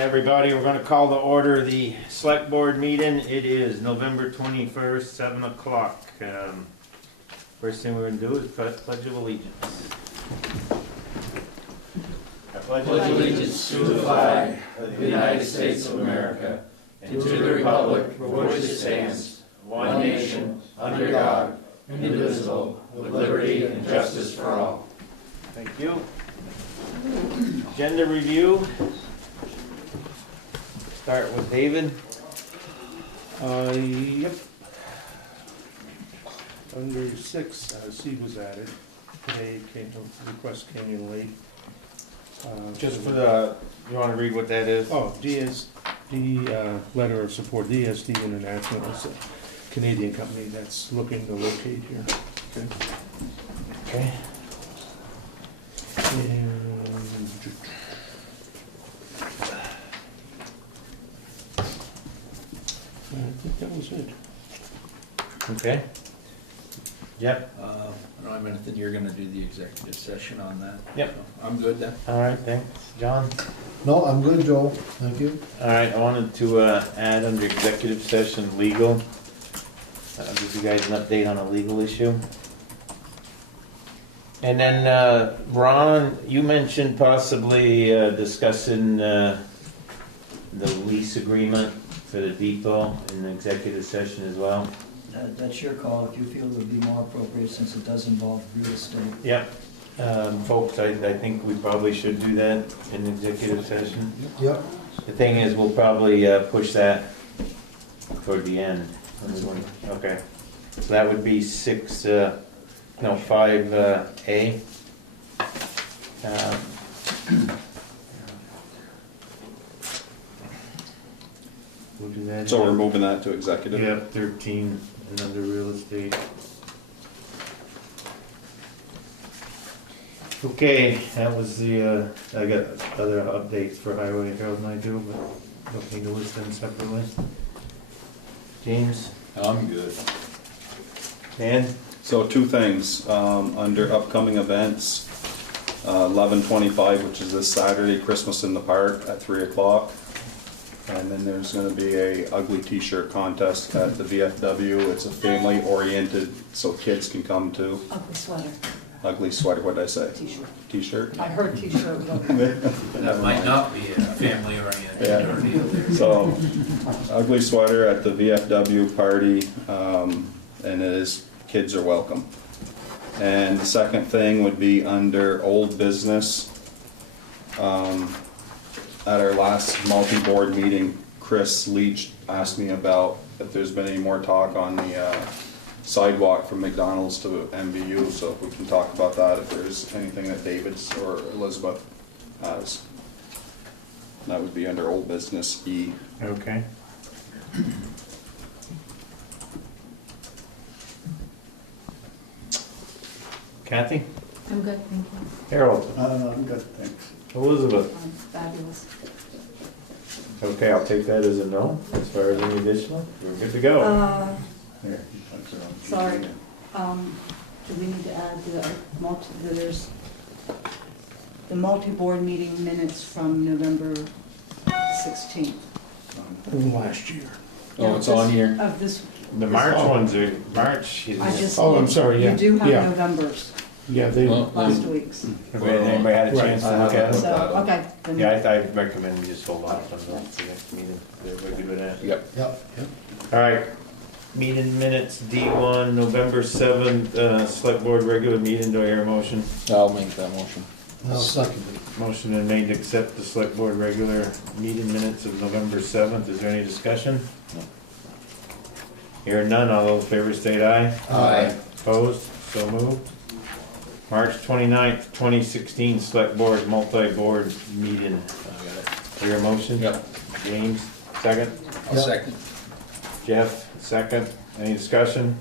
everybody. We're gonna call to order the select board meeting. It is November 21st, 7 o'clock. First thing we're gonna do is pledge of allegiance. I pledge Allegiance to the flag of the United States of America and to the republic for which it stands, one nation, under God, indivisible, with liberty and justice for all. Thank you. Agenda review. Start with David. Yep. Under 6, C was added. Today the request came in late. Just for the, you wanna read what that is? Oh, DSD, letter of support, DSD International, it's a Canadian company that's looking to locate here. Okay. And I think that was it. Okay. Yep. I don't have anything, you're gonna do the executive session on that? Yep. So, I'm good then. All right, thanks. John? No, I'm good, Joel. Thank you. All right, I wanted to add under executive session, legal. Give you guys an update on a legal issue. And then, Ron, you mentioned possibly discussing the lease agreement for the depot in the executive session as well. That's your call, if you feel it would be more appropriate since it does involve real estate. Yep. Folks, I think we probably should do that in executive session. Yep. The thing is, we'll probably push that toward the end. Okay. So that would be 5A. We'll do that. So we're moving that to executive? Yeah, 13 and under real estate. Okay, that was the, I got other updates for Highway Herald and I do, but don't need to list them separately. James? I'm good. Dan? So two things, under upcoming events, 11/25, which is this Saturday, Christmas in the Park at 3 o'clock. And then there's gonna be a ugly t-shirt contest at the VFW. It's a family oriented, so kids can come too. Ugly sweater, Ugly sweater, what'd I say? t-shirt. T-shirt? I heard t-shirt. That might not be a family oriented or deal there. So, ugly sweater at the VFW party, and it is, kids are welcome. And the second thing would be under old business. At our last multi-board meeting, Chris Leach asked me about if there's been any more talk on the sidewalk from McDonald's to MVU, so if we can talk about that, if there's anything that David's or Elizabeth has. That would be under old business E. Okay. Kathy? I'm good, thank you. Harold? I'm good, thanks. Elizabeth? I'm fabulous. Okay, I'll take that as a no, as far as any additional. We're good to go. Here. Sorry, do we need to add there's the multi-board meeting minutes from November 16th? Last year. Oh, it's on here. Of this, The March ones are, March. I just. Oh, I'm sorry, yeah, You do have yeah. November's, Yeah, they, Well, last week's. Anybody had a chance to look at it? So, okay. then- Yeah, I recommend we just hold off on the next meeting. Everybody good with that? Yep. Yep. All right, meeting minutes, D1, November 7th, select board regular meeting, do I hear a motion? I'll make that motion. I'll second it. Motion been made to accept the select board regular meeting minutes of November 7th, is there any discussion? No. Hearing none, all those in favor state aye. Aye. Opposed, so moved. March 29th, 2016, select board multi-board meeting, I got it. hear a motion? Yep. James, second? I'll Yep. second. Jeff, second. Any discussion?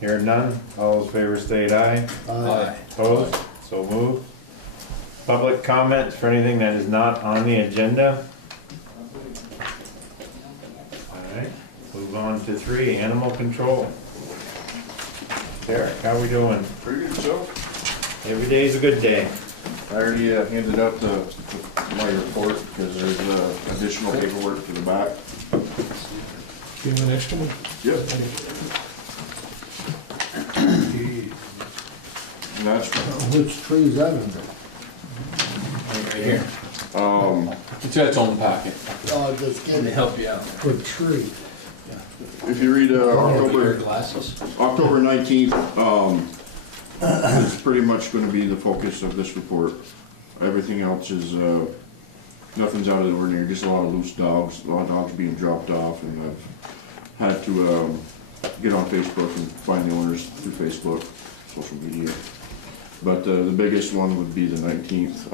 Hearing none. All those in favor state aye. Aye. Opposed? So moved. Public comments for anything that is not on the agenda? All right, move on to 3, animal control. Derek, how we doing? Pretty good, Joe. Every day's a good day. I already handed out the my report, because there's additional paperwork to the back. Do you have an extra one? Yep. And that's, Which tree is that under? Right here. it's its own packet. Oh, just Let me kidding. help you out. What tree? If you read Your October glasses. 19th, is pretty much gonna be the focus of this report. Everything else is, nothing's out of the ordinary, just a lot of loose dogs, a lot of dogs being dropped off, and I've had to, get on Facebook and find the owners through Facebook, social media. But, the biggest one would be the 19th,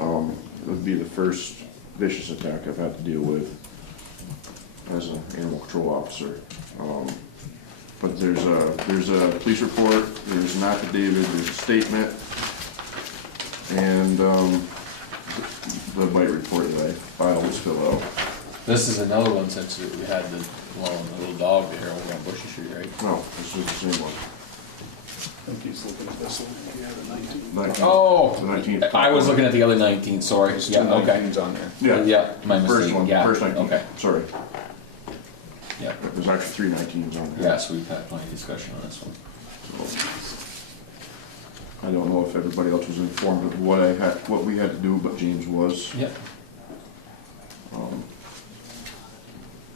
it would be the first vicious attack I've had to deal with as an animal control officer. But there's a police report, there's an affidavit, there's a statement, and, the bite report that I always fill out. This is another one since we had the little dog there over on Bushy Street, right? No, this is the same one. I think he's looking at this one. Yeah, the 19. 19th. Oh, The 19th. I was looking at the other 19, sorry. There's two Yeah, okay. 19s on there. Yeah, Yeah, my first mistake, one, yeah, first 19th, okay. sorry. Yeah, There's actually 3 19s on there. yes, we've had plenty of discussion on this one. I don't know if everybody else was informed of what we had to do, but James was. Yep. Um,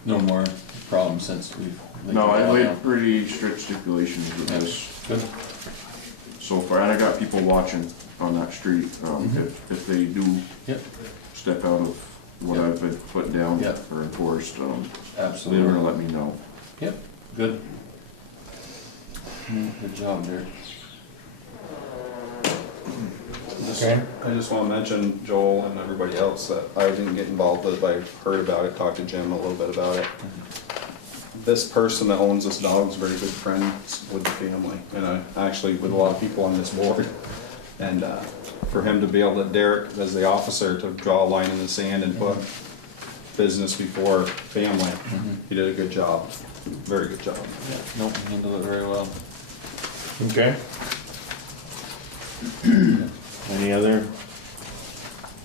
No more problems since we've. No, I laid pretty strict stipulations with Yeah. this Good. so far, and I got people watching on that street. If they do Yep, step out of what Yep. I've been put down Yep. or enforced, they're absolutely. gonna let me know. Yep, good. Good job, Derek. Okay. I just wanna mention, Joel and everybody else, that I didn't get involved with it, but I heard about it, talked to Jim a little bit about it. This person that owns this dog is very good friends with the family, and actually with a lot of people on this board. And for him to be able to, Derek, as the officer, to draw a line in the sand and put business before family, he did a good job, very good job. Yeah, nope, handled it very well. Okay. Any other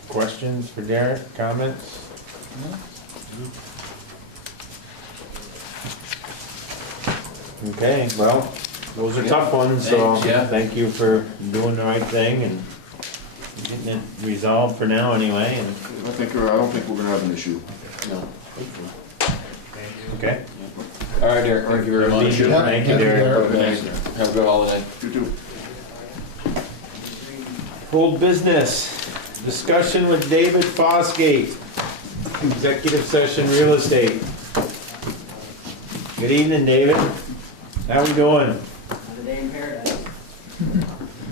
questions for Derek, comments? Okay, well, those are tough ones, so Thanks, yeah. thank you for doing the right thing and getting it resolved for now anyway, and, I don't think we're gonna have an issue. No. okay? All right, Derek, thank you very much. Thank you, Derek. Have a good holiday. You too. Old business, discussion with David Fosgate, executive session real estate. Good evening, David. How we doing? The day in paradise.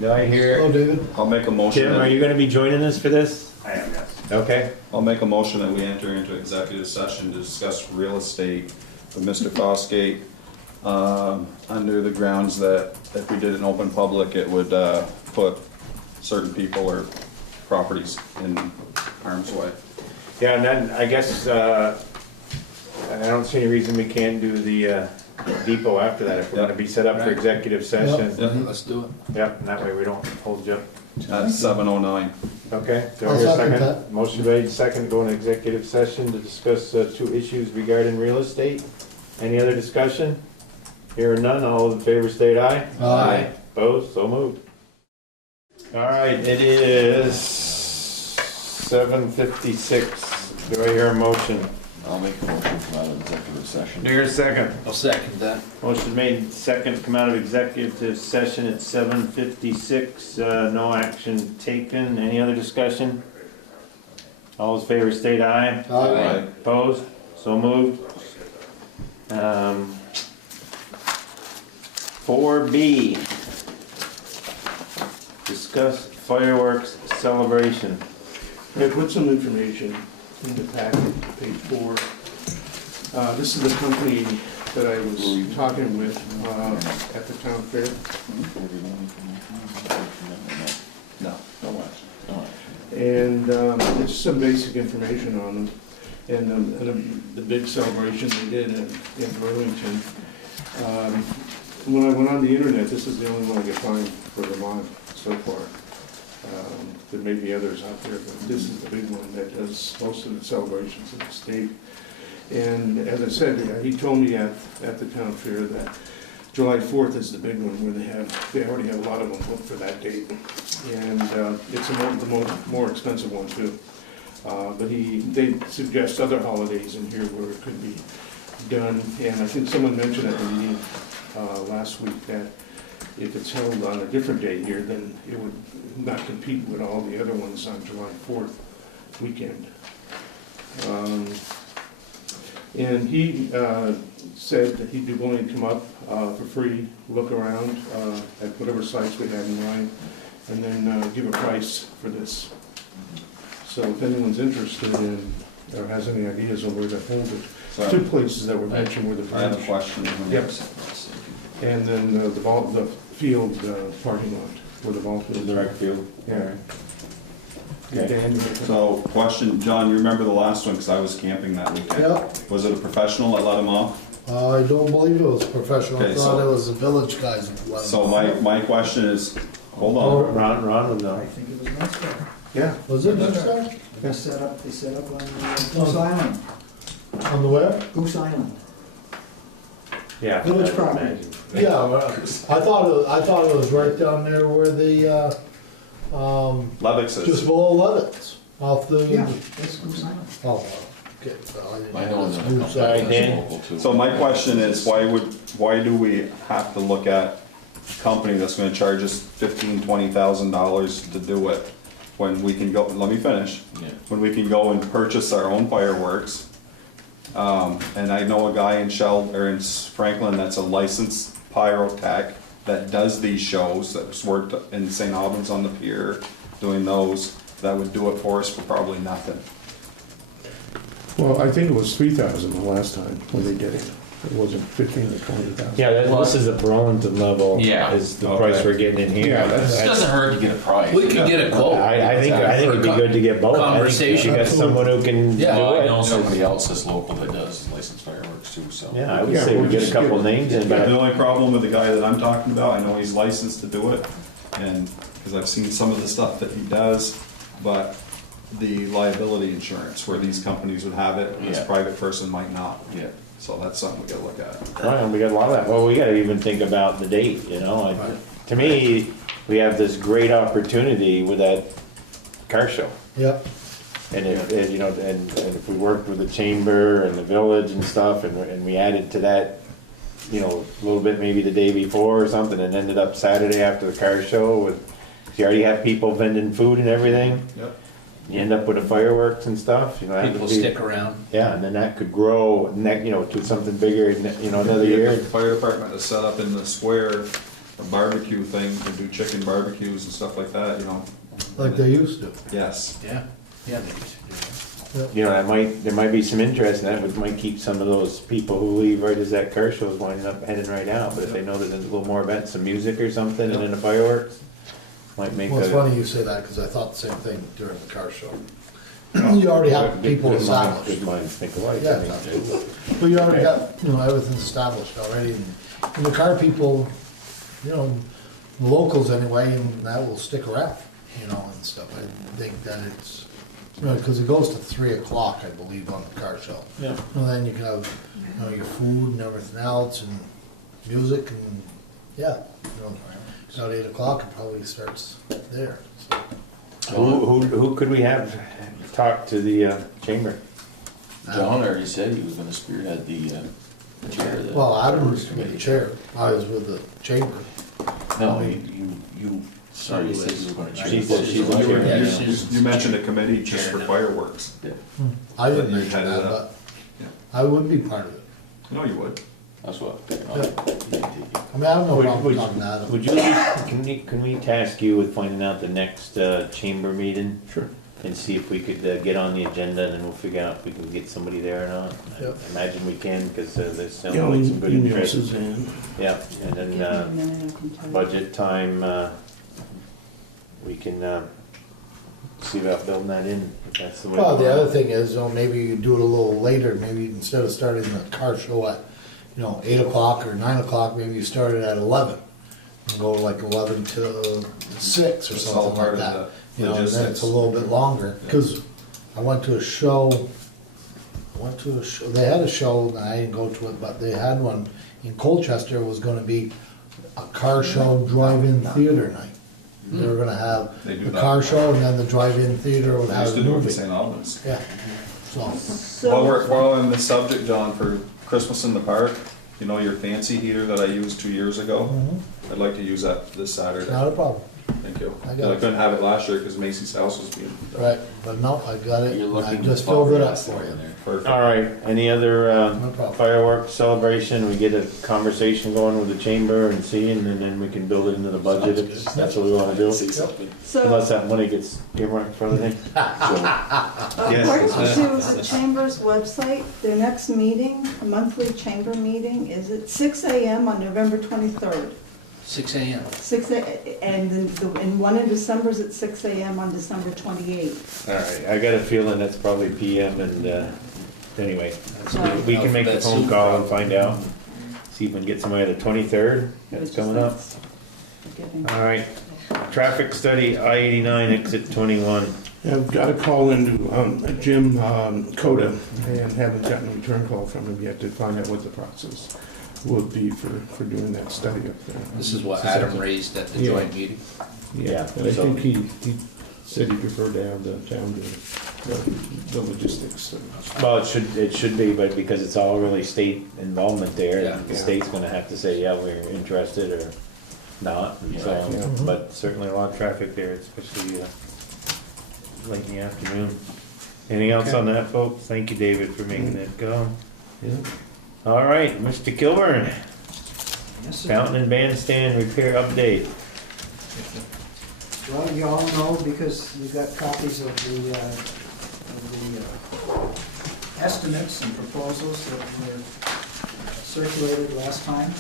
Do I hear? Hello, David. I'll make a motion, Tim, are you gonna be joining us for this? I am, yes. Okay, I'll make a motion that we enter into executive session to discuss real estate with Mr. Fosgate, under the grounds that if we did an open public, it would, put certain people or properties in harm's way. yeah, and then I guess, I don't see any reason we can't do the depot after that, if we're gonna be set up for executive session. Yeah. Let's do it. Yep, and that way we don't hold you up. At 7:09. Okay, do I I'll hear a second second? that. Motion made, second, to go into executive session to discuss 2 issues regarding real estate. Any other discussion? Hearing none, all in favor state aye. Aye. Opposed, so moved. All right, it is 7:56. Do I hear a motion? I'll make a motion to come out of executive session. Do I hear a second? I'll second that. Motion made, second, to come out of executive session at 7:56. No action taken. Any other discussion? All in favor state aye. Aye. Opposed? So moved. 4B. Discuss fireworks celebration. I put some information in the packet, page 4. This is the company that I was talking with at the town fair. No, no action, no action. And there's some basic information on them. And the big celebration they did in Burlington. When I went on the internet, this is the only one I could find for Vermont so far. There may be others out there, but this is the big one that does most of the celebrations in the state. And as I said, he told me at the town fair that July 4th is the big one where they already have a lot of them booked for that date. And it's the more expensive one too. But they suggest other holidays in here where it could be done. And I think someone mentioned at the meeting last week that if it's held on a different day here, then it would not compete with all the other ones on July 4th weekend. And he said that he'd be willing to come up for free, look around at whatever sites we have in mind, and then give a price for this. So if anyone's interested in, or has any ideas on where to hold it, So, two places that were mentioned were the I have a French, question. Yep. and then the field parking lot, where the ball field. The rec field. Yeah. Okay. Dan, you- So, question, John, you remember the last one, because I was camping that weekend? Yep, Was it a professional that let him off? I don't believe it was professional, I Okay, thought so- it was the village guys that let So them. my question is, hold on, Ron would know. I think it was next time. Yeah, Was it next time? They set up on Goose Island, On the where? Goose Island. Yeah. Village I'd property. imagine. Yeah, I thought it was right down there where the, Levick says. just below Levitt's, off the. Yeah, that's Goose Island. Oh, okay, so I didn't. I know in the Who's company that? Alright, Dan. that's local too. So my question is, why do we have to look at a company that's gonna charge us $15,000-$20,000 to do it? When we can go, let me finish, Yeah. when we can go and purchase our own fireworks. And I know a guy in in Franklin that's a licensed pyrotech that does these shows, that's worked in St. Albans on the pier, doing those, that would do it for us for probably nothing. well, I think it was 3,000 the last time when they did it. It wasn't 15 or 20,000. Yeah, this is the Burlington level. Yeah. Is the price Okay. we're getting in here. Yeah, It doesn't hurt to get a price. We could get a quote. I think it'd be good to get both. I think Conversation. you got someone who can do Yeah, Well, I know it. somebody else that's local that does licensed fireworks too, so. Yeah, I would Yeah, say we we'll get a just couple give- names in, But but the only problem with the guy that I'm talking about, I know he's licensed to do it, and, because I've seen some of the stuff that he does, but the liability insurance, where these companies would have it, and this Yeah. private person might not. Yeah. So that's something we gotta look at. well, we got a lot of that. Well, we gotta even think about the date, you know? To me, we have this great opportunity with that car show. Yep, And if, you know, and if we worked with the chamber and the village and stuff, and we added to that, you know, a little bit maybe the day before or something, and ended up Saturday after the car show with, you already have people vending food and everything. Yep. You end up with the fireworks and stuff, you know. that People would be- stick around. Yeah, and then that could grow, you know, to something bigger, you know, another The year. fire department is set up in the square, a barbecue thing, to do chicken barbecues and stuff like that, you know. like they used to. Yes. Yeah, yeah, they used to do You know, there might be some interest in that, which might keep some of those people who leave right as that car show is winding up heading right out. But if they know that there's a little more events, some music or something, and then the fireworks, might make Well, it's a. funny you say that, because I thought the same thing during the car show. You already have people Good minds- established. Good minds think alike. Yeah, I mean. absolutely. But you already got, you know, everything established already, and the car people, you know, the locals anyway, and that will stick around, you know, and stuff. I think that it's, you know, because it goes to 3 o'clock, I believe, on the car show. Yeah. And then you can have, you know, your food and everything else, and music, and, yeah, you know, about 8 o'clock, it probably starts there, so. Who could we have talk to the chamber? John already said he was gonna spearhead the chair of the. Well, Adam was committee. the chair, I was with the chamber. No, you already said you were gonna chair. She said she's the the chair. chair. Yeah, You mentioned a committee just for fireworks. I didn't You mention headed that, it but up. Yeah. I would be part of it. No, you would. That's what. I mean, I don't know Would- about would- talking to Adam. Would you, can we task you with finding out the next chamber meeting? Sure. And see if we could get on the agenda, and then we'll figure out if we can get somebody there or not. Yep. I imagine we can, because there's sounds Yeah, like some good email interest. Suzanne. Yeah, and Give me then, a minute, I can tell you. budget time, we can, see about building that in, if that's the way. Well, we the want. other thing is, you know, maybe you do it a little later, maybe instead of starting the car show at, you know, 8 o'clock or 9 o'clock, maybe you start it at 11. to go like 11 to 6 or It's all something part like of that. the You know, and then it's logistics. a little bit longer, because I went to a show, they had a show, and I didn't go to it, but they had one in Colchester. It was gonna be a car show, drive-in theater night. They were gonna have They do the that. car show, and then the drive-in theater would I have used a to do it in movie. St. Albans. Yeah, so, While we're on the subject, John, for Christmas in the park, you know your fancy heater that I used 2 years ago? mhm, I'd like to use that this Saturday. not a problem, Thank you. I got 'Cause I it. couldn't have it last year because Macy's house was being. right, but no, I got it, You're I looking just filled it up for for you. you there. Perfect. All right, any other No problem. fireworks celebration? We get a conversation going with the chamber and seeing, and then we can build it into the budget if that's what we wanna do. See something. So, Unless that money gets earmarked for other things. according to the chamber's website, their next meeting, a monthly chamber meeting, is at 6 AM on November 23rd. 6 AM. 6 and one in December is at 6 AM on December 28th. All right, I got a feeling that's probably PM and, anyway, we can make the phone call and find out. See if we can get somebody the 23rd, that's coming up. All right, traffic study, I-89 exit 21. I've got a call into Jim Coda and haven't gotten a return call from him yet to find out what the process would be for doing that study up there. This is what Adam raised at the Yeah. joint meeting. Yeah, but I so- think he said he'd prefer to have the town do the logistics. Well, it should be, but because it's all really state involvement there, Yeah. the state's gonna have to say, yeah, we're interested or not. And so, Yeah. but certainly a lot of traffic there, especially late in the afternoon. Anything else on that, folks? Thank you, David, for making it go. Yeah. All right, Mr. Kilburn, Yes, sir. fountain and bandstand repair update. Well, you all know because you got copies of the estimates and proposals that were circulated last time.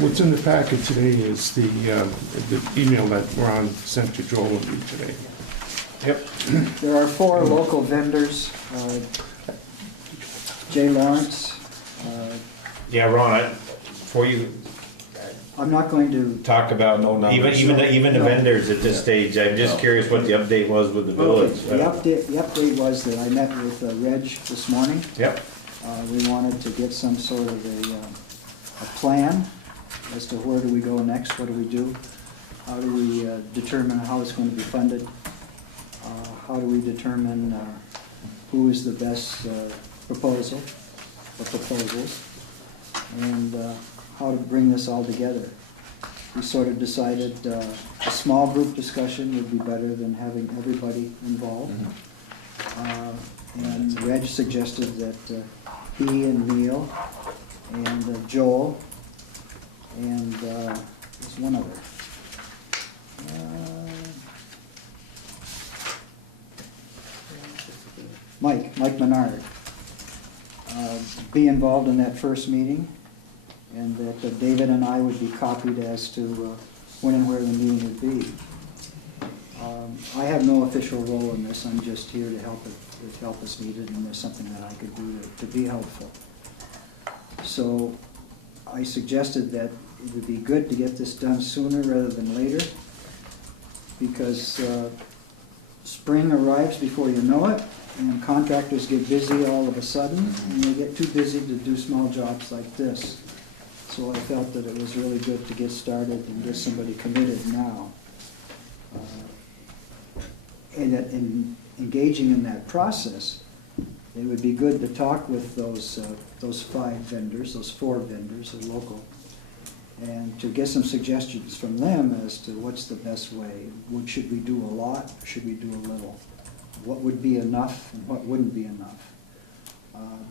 What's in the packet today is the email that Ron sent to Joel and me today. Yep. There are 4 local vendors, J. Lawrence. Yeah, Ron, before you I'm not going to, talk about, No numbers. even the No. vendors at this stage, I'm just curious what the update was with the village. the update was that I met with Reg this morning. Yep, We wanted to get some sort of a plan as to where do we go next, what do we do? How do we determine how it's going to be funded? How do we determine who is the best proposal or proposals? And how to bring this all together. We sort of decided a small group discussion would be better than having everybody involved. And Reg suggested that he and Neil and Joel and there's one other. Mike Menard, be involved in that first meeting, and that David and I would be copied as to when and where the meeting would be. I have no official role in this, I'm just here to help if help is needed, and there's something that I could do to be helpful. So I suggested that it would be good to get this done sooner rather than later, because spring arrives before you know it, and contractors get busy all of a sudden, and they get too busy to do small jobs like this. So I felt that it was really good to get started and get somebody committed now. And that in engaging in that process, it would be good to talk with those 5 vendors, those 4 vendors, the local, and to get some suggestions from them as to what's the best way. Should we do a lot, or should we do a little? What would be enough and what wouldn't be enough?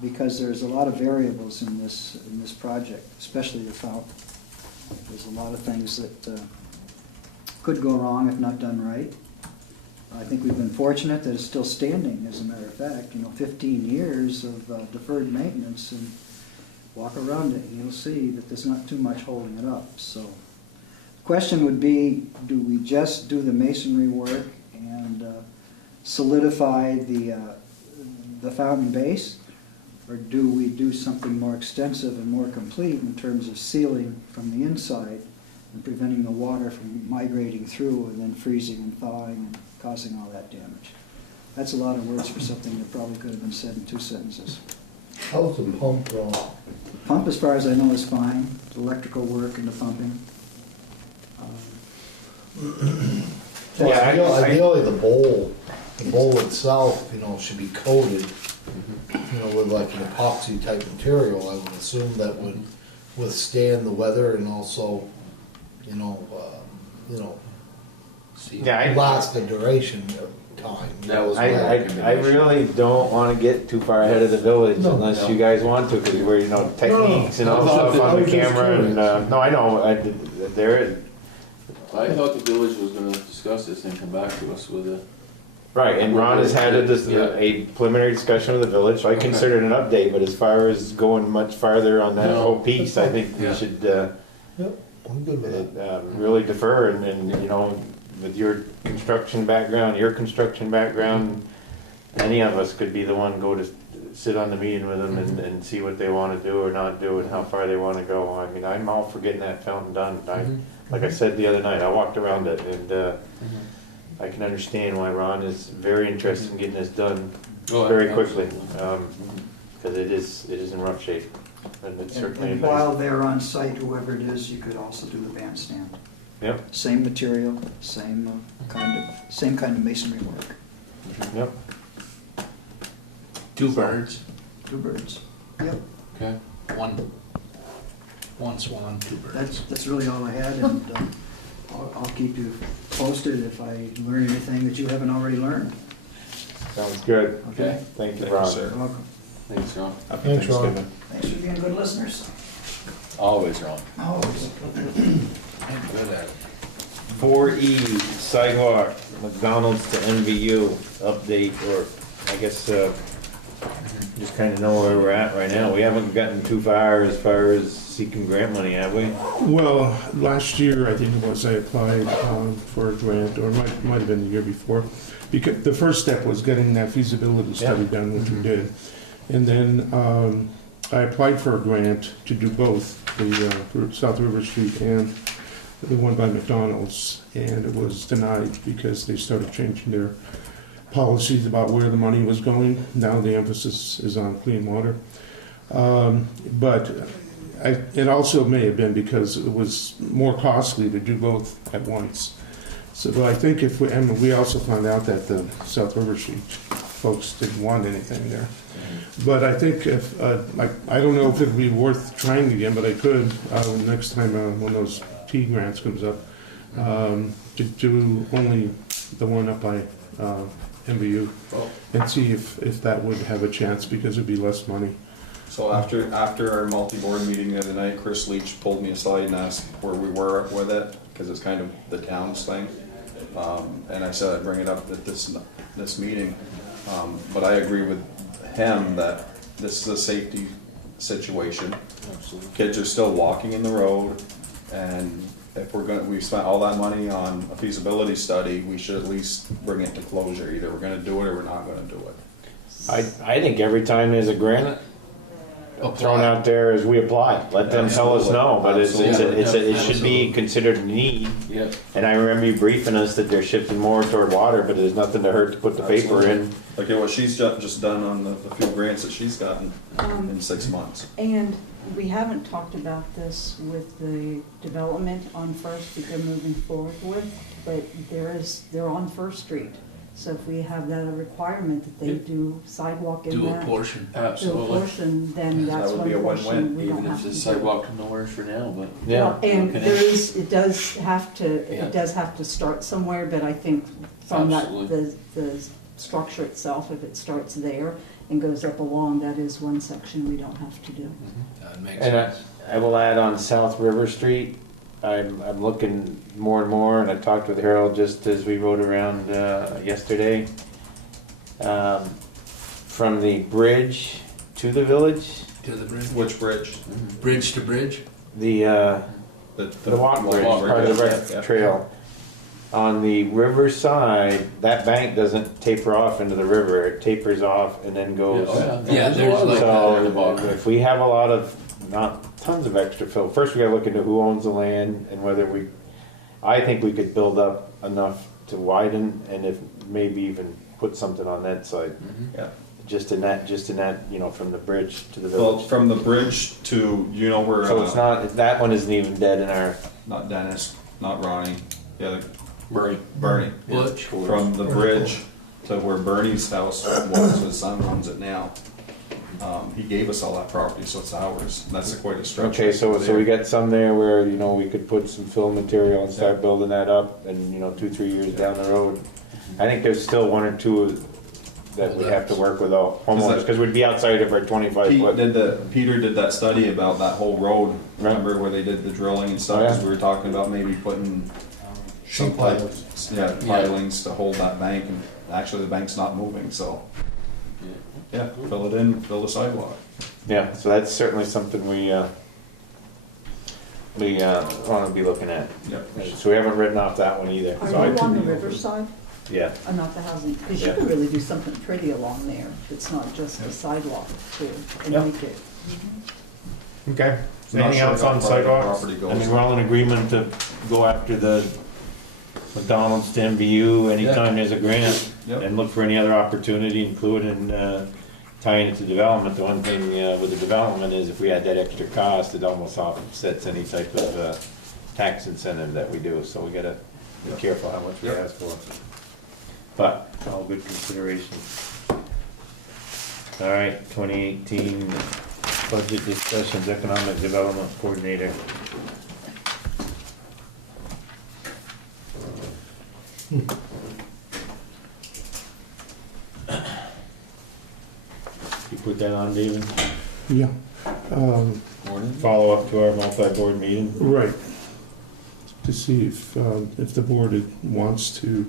Because there's a lot of variables in this project, especially the fountain. There's a lot of things that could go wrong if not done right. I think we've been fortunate that it's still standing, as a matter of fact. 15 years of deferred maintenance, and walk around it and you'll see that there's not too much holding it up. So the question would be, do we just do the masonry work and solidify the fountain base? Or do we do something more extensive and more complete in terms of sealing from the inside and preventing the water from migrating through and then freezing and thawing and causing all that damage? That's a lot of words for something that probably could have been said in 2 sentences. How's the pump going? Pump, as far as I know, is fine. The electrical work and the pumping. Well, ideally, the bowl itself, you know, should be coated, you know, with like an epoxy type material. I would assume that would withstand the weather and also, you know, Yeah, last the duration of time. That was I really don't wanna get too far ahead of the village No. unless you guys want to, cause we're, you know, techniques and all No, stuff I on the was just camera and, curious. no, I know, there, I thought the village was gonna discuss this and come back to us with a, right, and Ron has had Yeah. a preliminary discussion with the village, so I Okay. consider it an update, but as far as going much farther on that No. whole piece, I think we Yeah. should, Yep, I'm good with that. really defer and, you know, with your construction background, any of us could be the one go to sit on the meeting with them and see what they wanna do or not do and how far they wanna go. I mean, I'm all for getting that fountain done. Like I said the other night, I walked around it and, I can understand why Ron is very interested in getting this done Oh, very quickly. absolutely. Cause it is in rough shape and it's certainly. And while they're on site, whoever it is, you could also do the bandstand. Yep, Same material, same kind of masonry work. yep. 2 birds. 2 birds. Yep, okay. One swan, 2 birds. that's really all I had, and I'll keep you posted if I learn anything that you haven't already learned. Sounds good. Okay? Thank you, Thank you, Ron. sir. You're welcome. Thanks, Ron. Happy Thanks, Ron. Thanksgiving. Thanks for being good listeners. Always wrong. Always. I'm good at it. 4E sidewalk, McDonald's to MVU update, or I guess, just kind of know where we're at right now. We haven't gotten too far as seeking grant money, have we? Well, last year, I think it was, I applied for a grant, or might have been the year before. Because the first step was getting that feasibility study done, which we did. And then I applied for a grant to do both, the South River Street and the one by McDonald's. And it was denied because they started changing their policies about where the money was going. Now the emphasis is on clean water. But it also may have been because it was more costly to do both at once. So but I think and we also found out that the South River Street folks didn't want anything there. But I think if, I don't know if it'd be worth trying again, but I could, next time when those T grants comes up, to do only the one up by MVU and see if that would have a chance because it'd be less money. So after our multi-board meeting the other night, Chris Leach pulled me aside and asked where we were with it, because it's kind of the town's thing. And I said I'd bring it up at this meeting. But I agree with him that this is a safety situation. Absolutely. Kids are still walking in the road, and if we've spent all that money on a feasibility study, we should at least bring it to closure. Either we're gonna do it or we're not gonna do it. I think every time there's a grant thrown out there as we apply, let them tell us no, but it should be considered a need. Yep. And I remember you briefing us that they're shifting more toward water, but there's nothing to hurt to put the paper in. Like what she's just done on the few grants that she's gotten in 6 months. And we haven't talked about this with the development on First that they're moving forward with, but they're on First Street. So if we have that a requirement that they do sidewalk in Do a that, portion. do a Absolutely. portion, then That that's would one be a portion win-win, we don't Even have if to the do. sidewalk to nowhere for now, but. Well, and Okay. it does have to start somewhere, but I think from Absolutely. the structure itself, if it starts there and goes up along, that is one section we don't have to do. That makes And sense. I will add on South River Street, I'm looking more and more, and I talked with Harold just as we rode around yesterday. From the bridge to the village, To the bridge. Which bridge? Bridge to bridge. the walk bridge, part of the rec trail. on the river side, that bank doesn't taper off into the river, it tapers off and then goes. Yeah, there's like that at the So bottom. if we have a lot of, not tons of extra fill, first we gotta look into who owns the land and whether I think we could build up enough to widen and if maybe even put something on that side. Yeah. Just in that, from the bridge to the Well, village. from the bridge to, you know where, So it's not, that one isn't even dead in our, not Dennis, not Ronnie, the other, Bernie. Bernie. Butch. From the bridge to where Bernie's house was, his son owns it now. He gave us all that property, so it's ours. And that's quite a stretch. okay, so we got some there where, we could put some fill material and start building that up and, 2-3 years down the road. I think there's still one or two that we have to work with all homeowners, because we'd be outside of our 25 foot. Peter did that study about that whole road, Right. remember where they did the drilling and stuff, Oh, yeah. 'cause we were talking about maybe putting some type, pilings to hold that bank, and actually the bank's not moving, so, yeah, fill it in, build a sidewalk. Yeah, so that's certainly something we want to be looking at. Yep. So we haven't written off that one either. Are So you on the riverside? Yeah, Not the housing, because you Yeah. can really do something pretty along there, that's not just a sidewalk too, and Yeah. make it. okay. Not Anything sure else how on far the sidewalks? property I goes. mean, we're all in agreement to go after the McDonald's to MVU anytime there's a grant Yep. and look for any other opportunity, including tying it to development. The one thing with the development is if we had that extra cost, it almost offsets any type of tax incentive that we do, so we gotta be careful how much we Yep. ask for. But, all good considerations. All right, 2018 budget discussions, economic development coordinator. You put that on, David? Yeah. Morning. Follow up to our multi-board meeting? Right. To see if the board wants to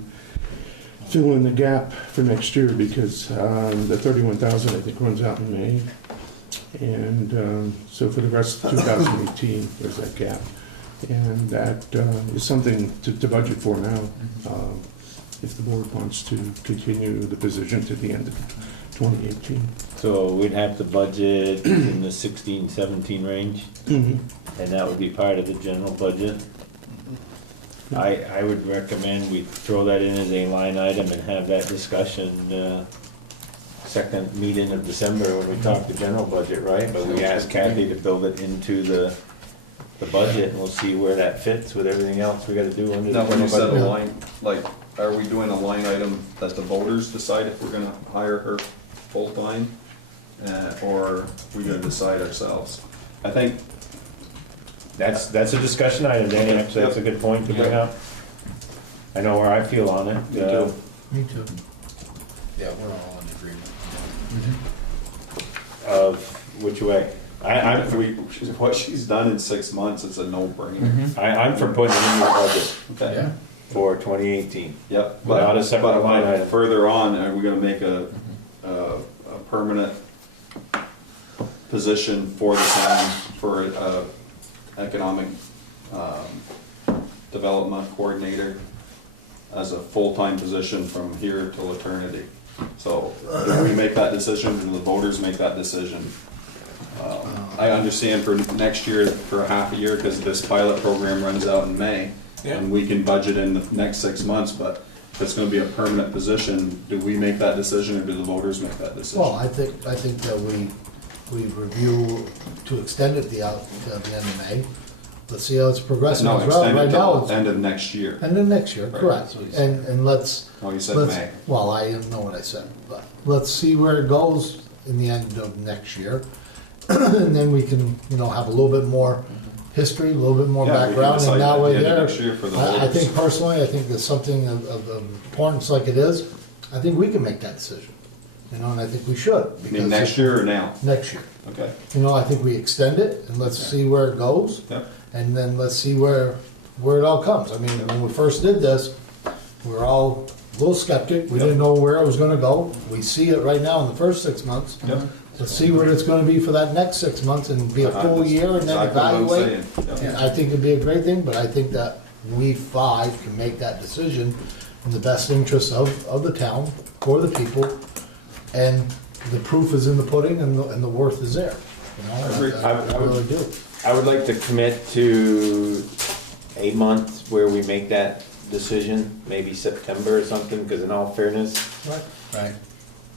fill in the gap for next year, because the 31,000 I think runs out in May. And so for the rest of 2018, there's that gap. And that is something to budget for now, if the board wants to continue the position to the end of 2018. So we'd have to budget in the 16, 17 range, and that would be part of the general budget. I would recommend we throw that in as a line item and have that discussion second meeting of December when we talk the general budget, right? But we ask Kathy to build it into the budget, and we'll see where that fits with everything else we gotta do under the Now, when general you said a budget. line, like, are we doing a line item that the voters decide if we're gonna hire her full-time? Or are we gonna decide ourselves? I think, That's a discussion item, Danny, actually, that's a good point to bring up. I know where I feel on it. Me too. Me too. Yeah, we're all in agreement. Of which way? I'm what she's done in 6 months is a no-brainer. I'm for putting it in your budget Okay. Yeah. for 2018. Yep. Not a separate But line item. further on, are we gonna make a permanent position for the town for economic development coordinator as a full-time position from here till eternity? So, do we make that decision, do the voters make that decision? I understand for next year, for a half a year, because this pilot program runs out in May, and we can budget in the next 6 months, but if it's gonna be a permanent position, do we make that decision, or do the voters make that decision? Well, I think that we review to extend it the end of May. Let's see how it's progressing. No, as well. extend it Right now, till it's, end of next year. and then next year, Right. correct. And let's, Oh, you said let's, May. well, I know what I said, but let's see where it goes in the end of next year. And then we can, have a little bit more history, a little bit more Yeah, we can background, decide and now at we're the end of there. next year for the I voters. think personally, I think there's something of importance like it is, I think we can make that decision. And I think we should. I mean, because next year or now? Next year. Okay. I think we extend it and let's see where it goes. Yep. And then let's see where it all comes. I mean, when we first did this, we were all a little skeptic. We Yep. didn't know where it was gonna go. We see it right now in the first 6 months. Yep. Let's see what it's gonna be for that next 6 months and be a full year and then Exactly what I'm evaluate. saying. Yep. And I think it'd be a great thing, but I think that we five can make that decision in the best interest of the town, for the people, and the proof is in the pudding and the worth is there. You know, I really do. I would like to commit to a month where we make that decision, maybe September or something, because in all fairness, Right.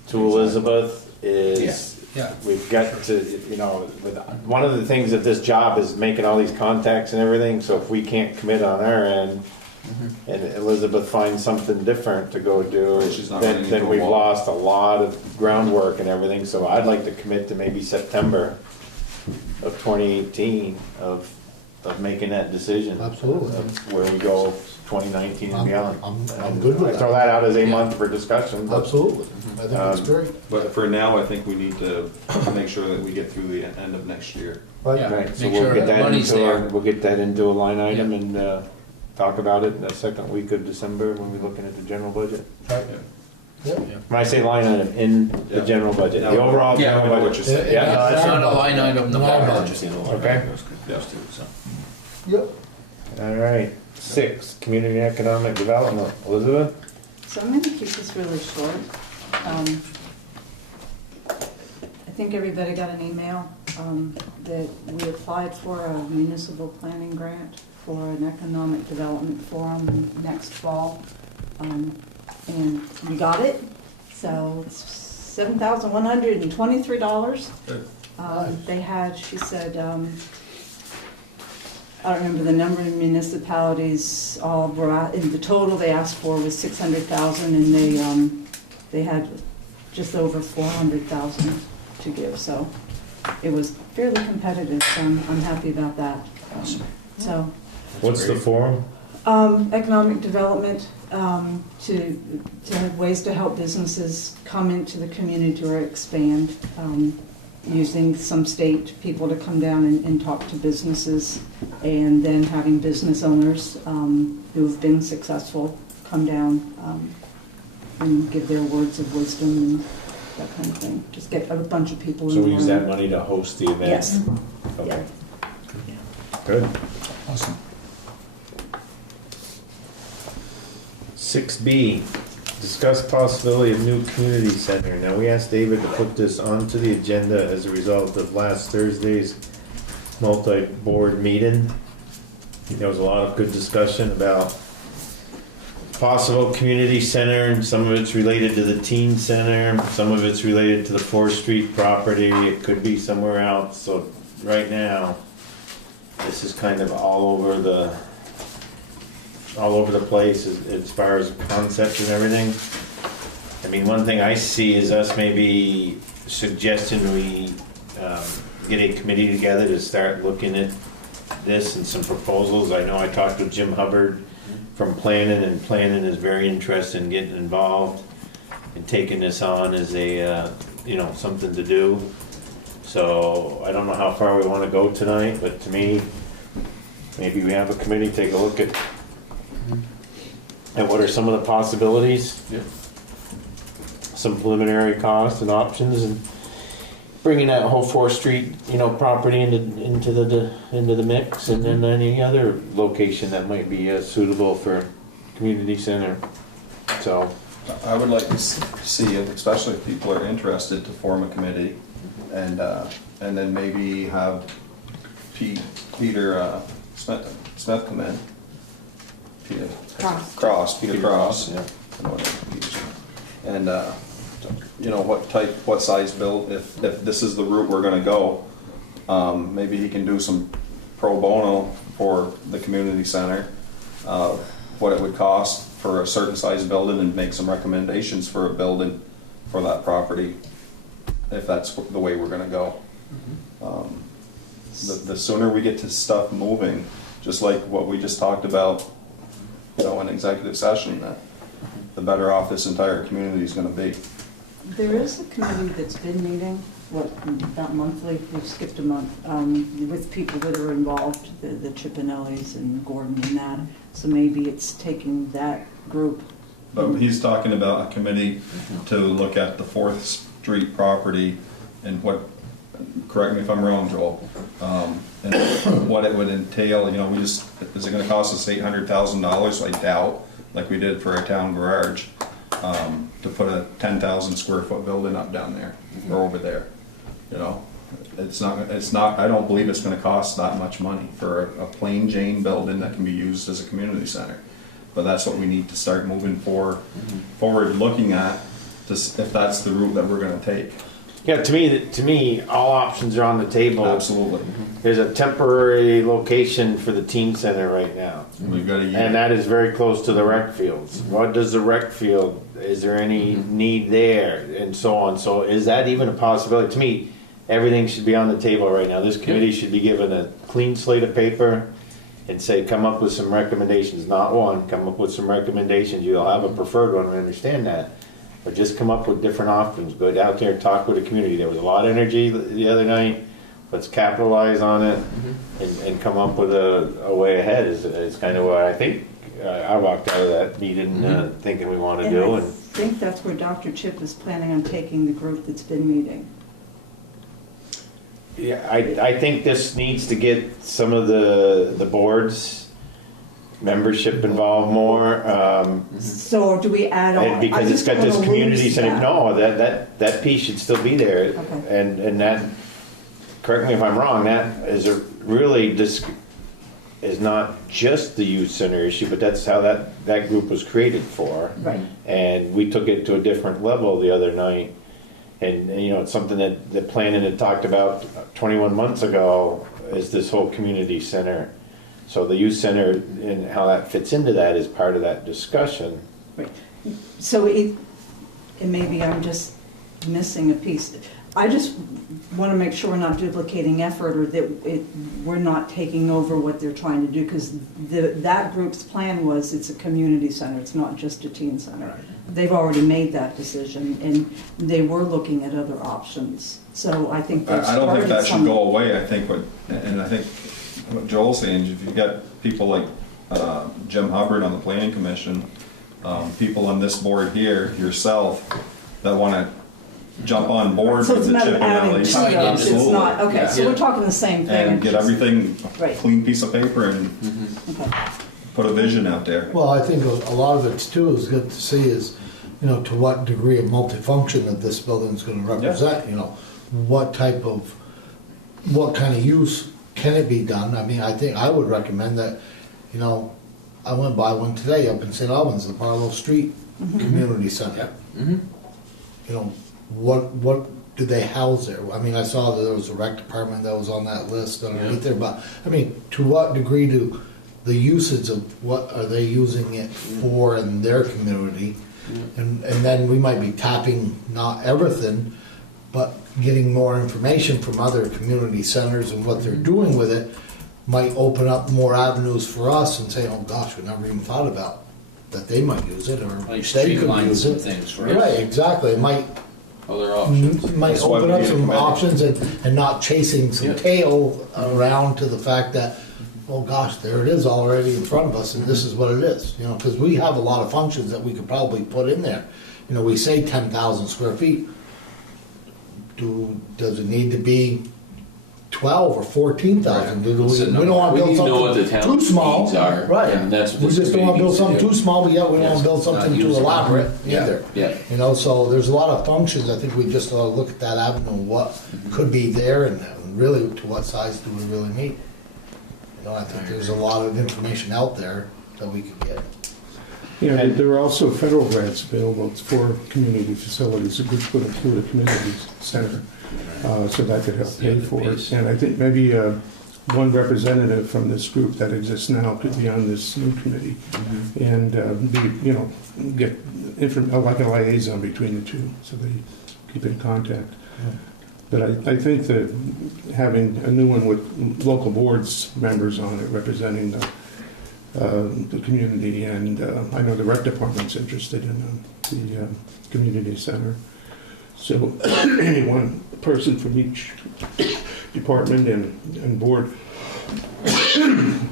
to Elizabeth is, Yeah. we've got to, you know, one of the things of this job is making all these contacts and everything, so if we can't commit on our end, and Elizabeth finds something different to go do, She's not ready to then go we've walk. lost a lot of groundwork and everything, so I'd like to commit to maybe September of 2018 of making that decision. Absolutely. Of where we go 2019 and beyond. I'm good with I that. throw that out as a month for discussion, but Absolutely. I think that's great. But for now, I think we need to make sure that we get through the end of next year. Yeah. right, so Make we'll sure get that money's into there. we'll get that into a line item and talk about it in the second week of December when we're looking at the general budget. Right. Yeah. When I say line item, in the Yeah. general budget, the Yeah. overall Yeah, general I know what budget. you're saying. Yeah. No, it's not a line item, the Line budget. item. Okay. Yeah. Yep. All right. 6, community economic development. Elizabeth? So I'm gonna keep this really short. I think everybody got an email that we applied for a municipal planning grant for an economic development forum next fall. And we got it, so it's $7,123. They had, she said, I don't remember the number of municipalities, all were, in the total they asked for was 600,000, and they had just over 400,000 to give, so it was fairly competitive, so I'm happy about that. So, What's the forum? economic development, to have ways to help businesses come into the community or expand, using some state people to come down and talk to businesses, and then having business owners who've been successful come down and give their words of wisdom and that kind of thing. Just get a bunch of people So we use that involved. money to host the event? Yes. Okay. Good. Awesome. 6B, discuss possibility of new community center. Now, we asked David to put this onto the agenda as a result of last Thursday's multi-board meeting. There was a lot of good discussion about possible community center, and some of it's related to the teen center, some of it's related to the 4th Street property, it could be somewhere else. So right now, this is kind of all over the place as far as concept and everything. I mean, one thing I see is us maybe suggesting we get a committee together to start looking at this and some proposals. I know I talked with Jim Hubbard from planning, and planning is very interested in getting involved and taking this on as a, something to do. So I don't know how far we want to go tonight, but to me, maybe we have a committee take a look at what are some of the possibilities. Yeah. Some preliminary costs and options, and bringing that whole 4th Street, property into the mix, and then any other location that might be suitable for community center. So, I would like to see, especially if people are interested, to form a committee and then maybe have Peter Smith come in. Peter Cross. yeah. And what size build, if this is the route we're gonna go, maybe he can do some pro bono for the community center, what it would cost for a certain size building, and make some recommendations for a building for that property, if that's the way we're gonna go. The sooner we get to stuff moving, just like what we just talked about, in executive session, the better off this entire community is gonna be. There is a committee that's been meeting, about monthly, we've skipped a month, with people that are involved, the Chippinellis and Gordon and that. So maybe it's taking that group. But he's talking about a committee to look at the 4th Street property and what correct me if I'm wrong, Joel, and what it would entail, you know, is it gonna cost us $800,000? I doubt, like we did for our town garage, to put a 10,000 square foot building up down there, or over there, you know? It's not, I don't believe it's gonna cost that much money for a plain Jane building that can be used as a community center. But that's what we need to start moving forward looking at, if that's the route that we're gonna take. Yeah, to me, all options are on the table. Absolutely. There's a temporary location for the teen center right now. We've got a year. And that is very close to the rec fields. What does the rec field, is there any need there, and so on? So is that even a possibility? To me, everything should be on the table right now. This committee should be given a clean slate of paper and say, come up with some recommendations, not one, come up with some recommendations. You'll have a preferred one, I understand that. But just come up with different options. Go out there and talk with the community. There was a lot of energy the other night. Let's capitalize on it and come up with a way ahead is kind of what I think. I walked out of that meeting thinking we want to do. I think that's where Dr. Chip is planning on taking the group that's been meeting. Yeah, I think this needs to get some of the board's membership involved more. So do we add on? Because it's got this community center. No, that piece should still be there. Okay. And that, correct me if I'm wrong, that is is not just the youth center issue, but that's how that group was created for. Right. And we took it to a different level the other night. And you know, it's something that the planning had talked about 21 months ago, is this whole community center. So the youth center and how that fits into that is part of that discussion. Right. So and maybe I'm just missing a piece. I just want to make sure we're not duplicating effort, or that we're not taking over what they're trying to do, because that group's plan was it's a community center, it's not just a teen center. Right. They've already made that decision, and they were looking at other options. So I think they've I don't think started that should some. go away. I think what Joel's saying, if you've got people like Jim Hubbard on the planning commission, people on this board here, yourself, that want to jump on board So with it's the not chip and adding Ellie. to those, it's Absolutely. not, okay, Yeah. so we're talking the same thing. And get just- everything, Right. clean piece of paper, and Okay. put a vision out there. Well, I think a lot of it too is good to see is, you know, to what degree of multifunction that this building is gonna represent, you know, what kind of use can it be done? I mean, I think I would recommend that, you know, I went by one today up in St. Albans, the Barlow Street Community Center. You know, what do they house there? I mean, I saw that there was a rec department that was on that list underneath there, but, I mean, to what degree do the usage of what are they using it for in their community? And then we might be tapping not everything, but getting more information from other community centers and what they're doing with it might open up more avenues for us and say, oh gosh, we never even thought about that they might use it, or Like they could streamline use some it. things for us. Right, exactly. It might Other options. might That's why open we up need a some committee. options and not chasing some Yeah. tail around to the fact that, oh gosh, there it is already in front of us and this is what it is, you know, because we have a lot of functions that we could probably put in there. You know, we say 10,000 square feet. Does it need to be 12 or 14,000? We don't want to We need build to know what the something too town's small. needs are, Right. and that's what We this just don't want to committee build needs to something do. too small, but yet we don't Yes. want to build something Not too use it. elaborate Yeah. either. Yeah. You know, so there's a lot of functions. I think we just ought to look at that avenue, what could be there, and really to what size do we really need. You know, I think there's a lot of information out there that we could get. Yeah, there are also federal grants available for community facilities, which would include a community center, so that could help pay for it. And I think maybe one representative from this group that exists now could be on this new committee and get like a liaison between the two, so they keep in contact. But I think that having a new one with local boards members on it representing the community, and I know the rec department's interested in the community center. So one person from each department and board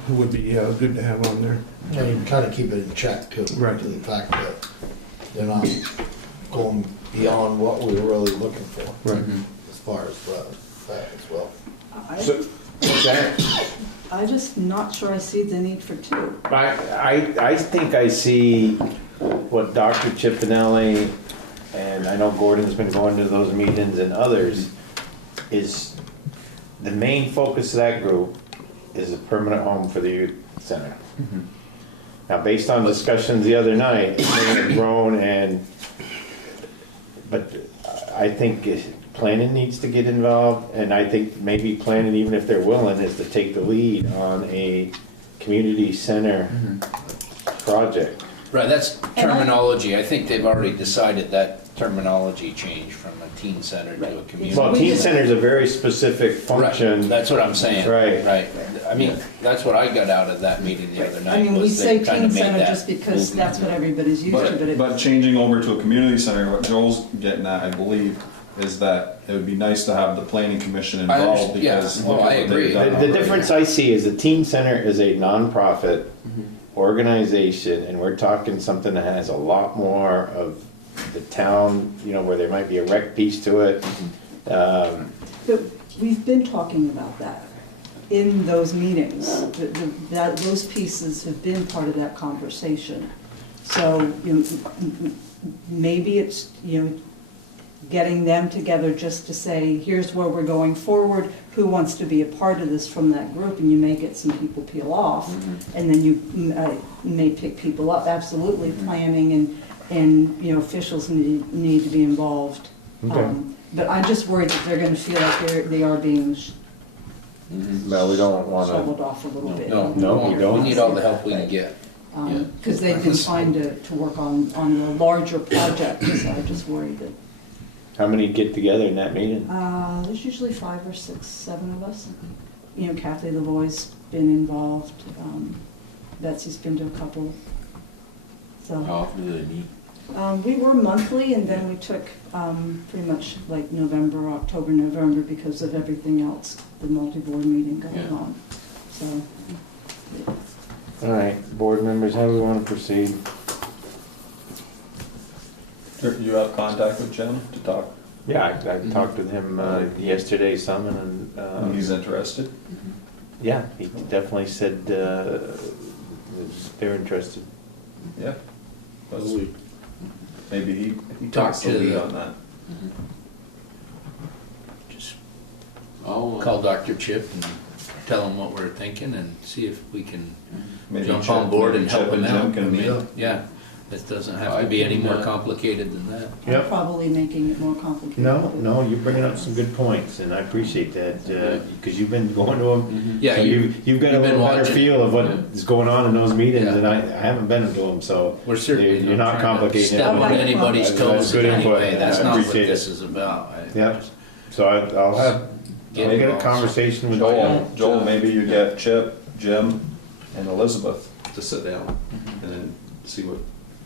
would be good to have on there. And you can kind of keep it in check too. Right. To the fact that they're not going beyond what we were really looking for. Right. As far as that as well. So, what's that? I'm just not sure I see the need for two. I think I see what Dr. Chipinelli, and I know Gordon's been going to those meetings and others, is the main focus of that group is a permanent home for the youth center. Now, based on discussions the other night, it may have grown but I think planning needs to get involved, and I think maybe planning, even if they're willing, is to take the lead on a community center project. Right, that's terminology. I think they've already decided that terminology change from a teen center to a community. Well, teen center is a very specific function. Right, that's what I'm saying. Right. Right. I mean, that's what I got out of that meeting the other night. I mean, we was say they kinda teen made center that just because movement. that's what everybody's used to, but it. But changing over to a community center, what Joel's getting at, I believe, is that it would be nice to have the planning commission I involved understand, yeah. because. Well, look I at what they've agree. done The already. difference I see is the teen center is a nonprofit organization, and we're talking something that has a lot more of the town, where there might be a rec piece to it. But we've been talking about that in those meetings. Those pieces have been part of that conversation. So, maybe it's, getting them together just to say, here's where we're going forward, who wants to be a part of this from that group, and you may get some people peel off, and then you may pick people up. Absolutely, planning and officials need to be involved. Okay. But I'm just worried that they're gonna feel like they are being Well, we don't want shoveled to, off a little bit. No, No, we don't. We need all the help we can get. Because they've been trying to work on the larger project, so I just worry that, how many get together in that meeting? there's usually 5 or 6, 7 of us. Kathy LaVoy's been involved, Betsy's been to a couple. How So, often do they meet? we were monthly, and then we took, pretty much like November, October, November, because of everything else, the multi-board meeting going Yeah. on, so. All right, board members, how do we want to proceed? You have contact with Jim to talk, Yeah, I talked with him yesterday some, and and he's interested? yeah, he definitely said they're interested. Yeah. Let's- Maybe he Talk takes the to lead the- on that. Just I'll call Dr. Chip and tell him what we're thinking and see if we can Maybe jump Chip- on board and maybe help Chip him and Jim out. can I mean, meet. yeah, it doesn't have to be any more complicated than that. Yep. Probably making it more complicated. No, you're bringing up some good points, and I appreciate that, because you've been going to them. Yeah, So you've got a you've been little better watching. feel of what is going on in those meetings, Yeah. and I haven't been to them, so We're certainly you're not trying to complicating step it. on anybody's That's toes good in any input. way. That's I not what appreciate this it. is about. Yeah. So I'll get a involved. conversation with Joel, maybe you get Chip, Jim, and Elizabeth to sit down and then see what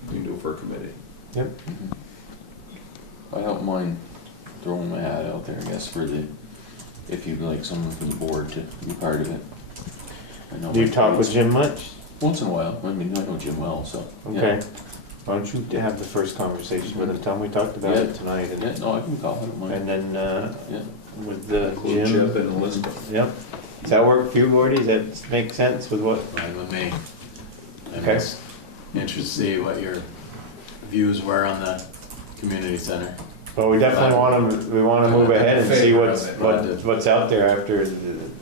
we can do for a committee. Yep. I don't mind throwing my hat out there, I guess, if you'd like someone from the board to be part of it. I know Do you my talk with friends- Jim much? Once in a while, I mean, I know Jim well, so. yeah. Okay. Why don't you have the first conversation with him, tell him we talked about it tonight, Yeah, no, I can call, I don't mind. and then, Yeah. with Include Jim. Chip and Elizabeth. Yep. Does that work for you, Gordy? Does that make sense with what? Fine with me. I'm Okay. just interested to see what your views were on the community center. Well, we definitely want to move ahead and see Favor of it. what's out there after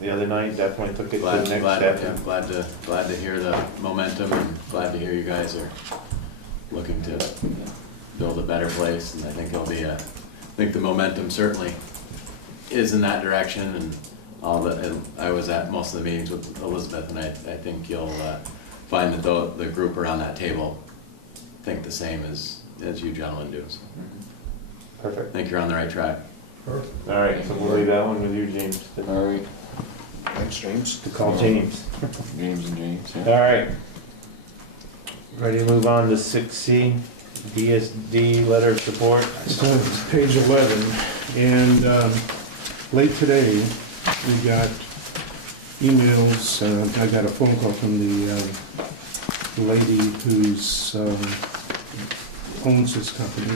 the other night. Definitely took it to the Glad, next glad, step. yeah, glad to hear the momentum and glad to hear you guys are looking to build a better place. And I think I think the momentum certainly is in that direction and and I was at most of the meetings with Elizabeth and I think you'll find that the group around that table think the same as you gentlemen do. So I Perfect. think you're on the right track. All right, so we'll leave that one with you, James. All right, Thanks, James. To call James. James and James, All yeah. right. Ready to move on to 6C, DSD letter of support? So it's page 11, and late today, we got emails, I got a phone call from the lady who's owns this company.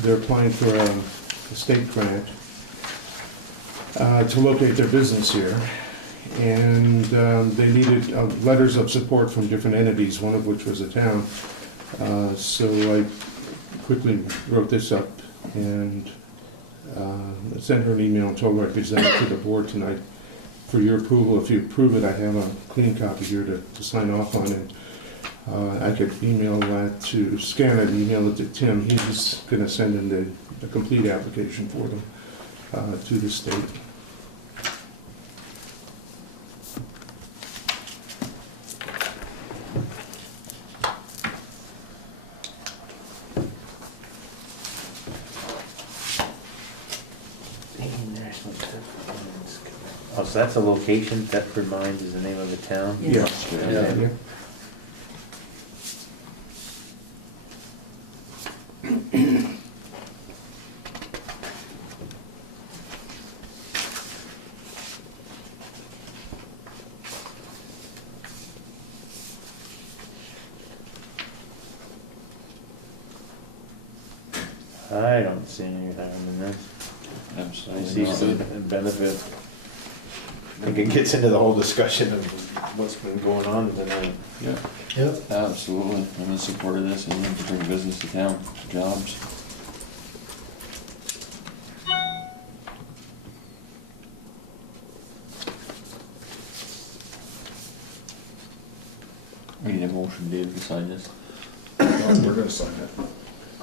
They're applying for a state grant to locate their business here. And they needed letters of support from different entities, one of which was a town. So I quickly wrote this up and sent her an email and told her I'd present it to the board tonight for your approval. If you approve it, I have a clean copy here to sign off on it. I could email that to, scan it, email it to Tim. He's gonna send in the complete application for them to the state. Oh, so that's a location, Thetford Mines is the name of the town? Yeah. Yeah. I don't see anything in this. I Absolutely see not. some benefit. I think it gets into the whole discussion of what's been going on tonight. Yeah, Yep. absolutely. I'm in support of this, and to bring business to town, jobs. We need a motion, Dave, to sign this. We're gonna sign it.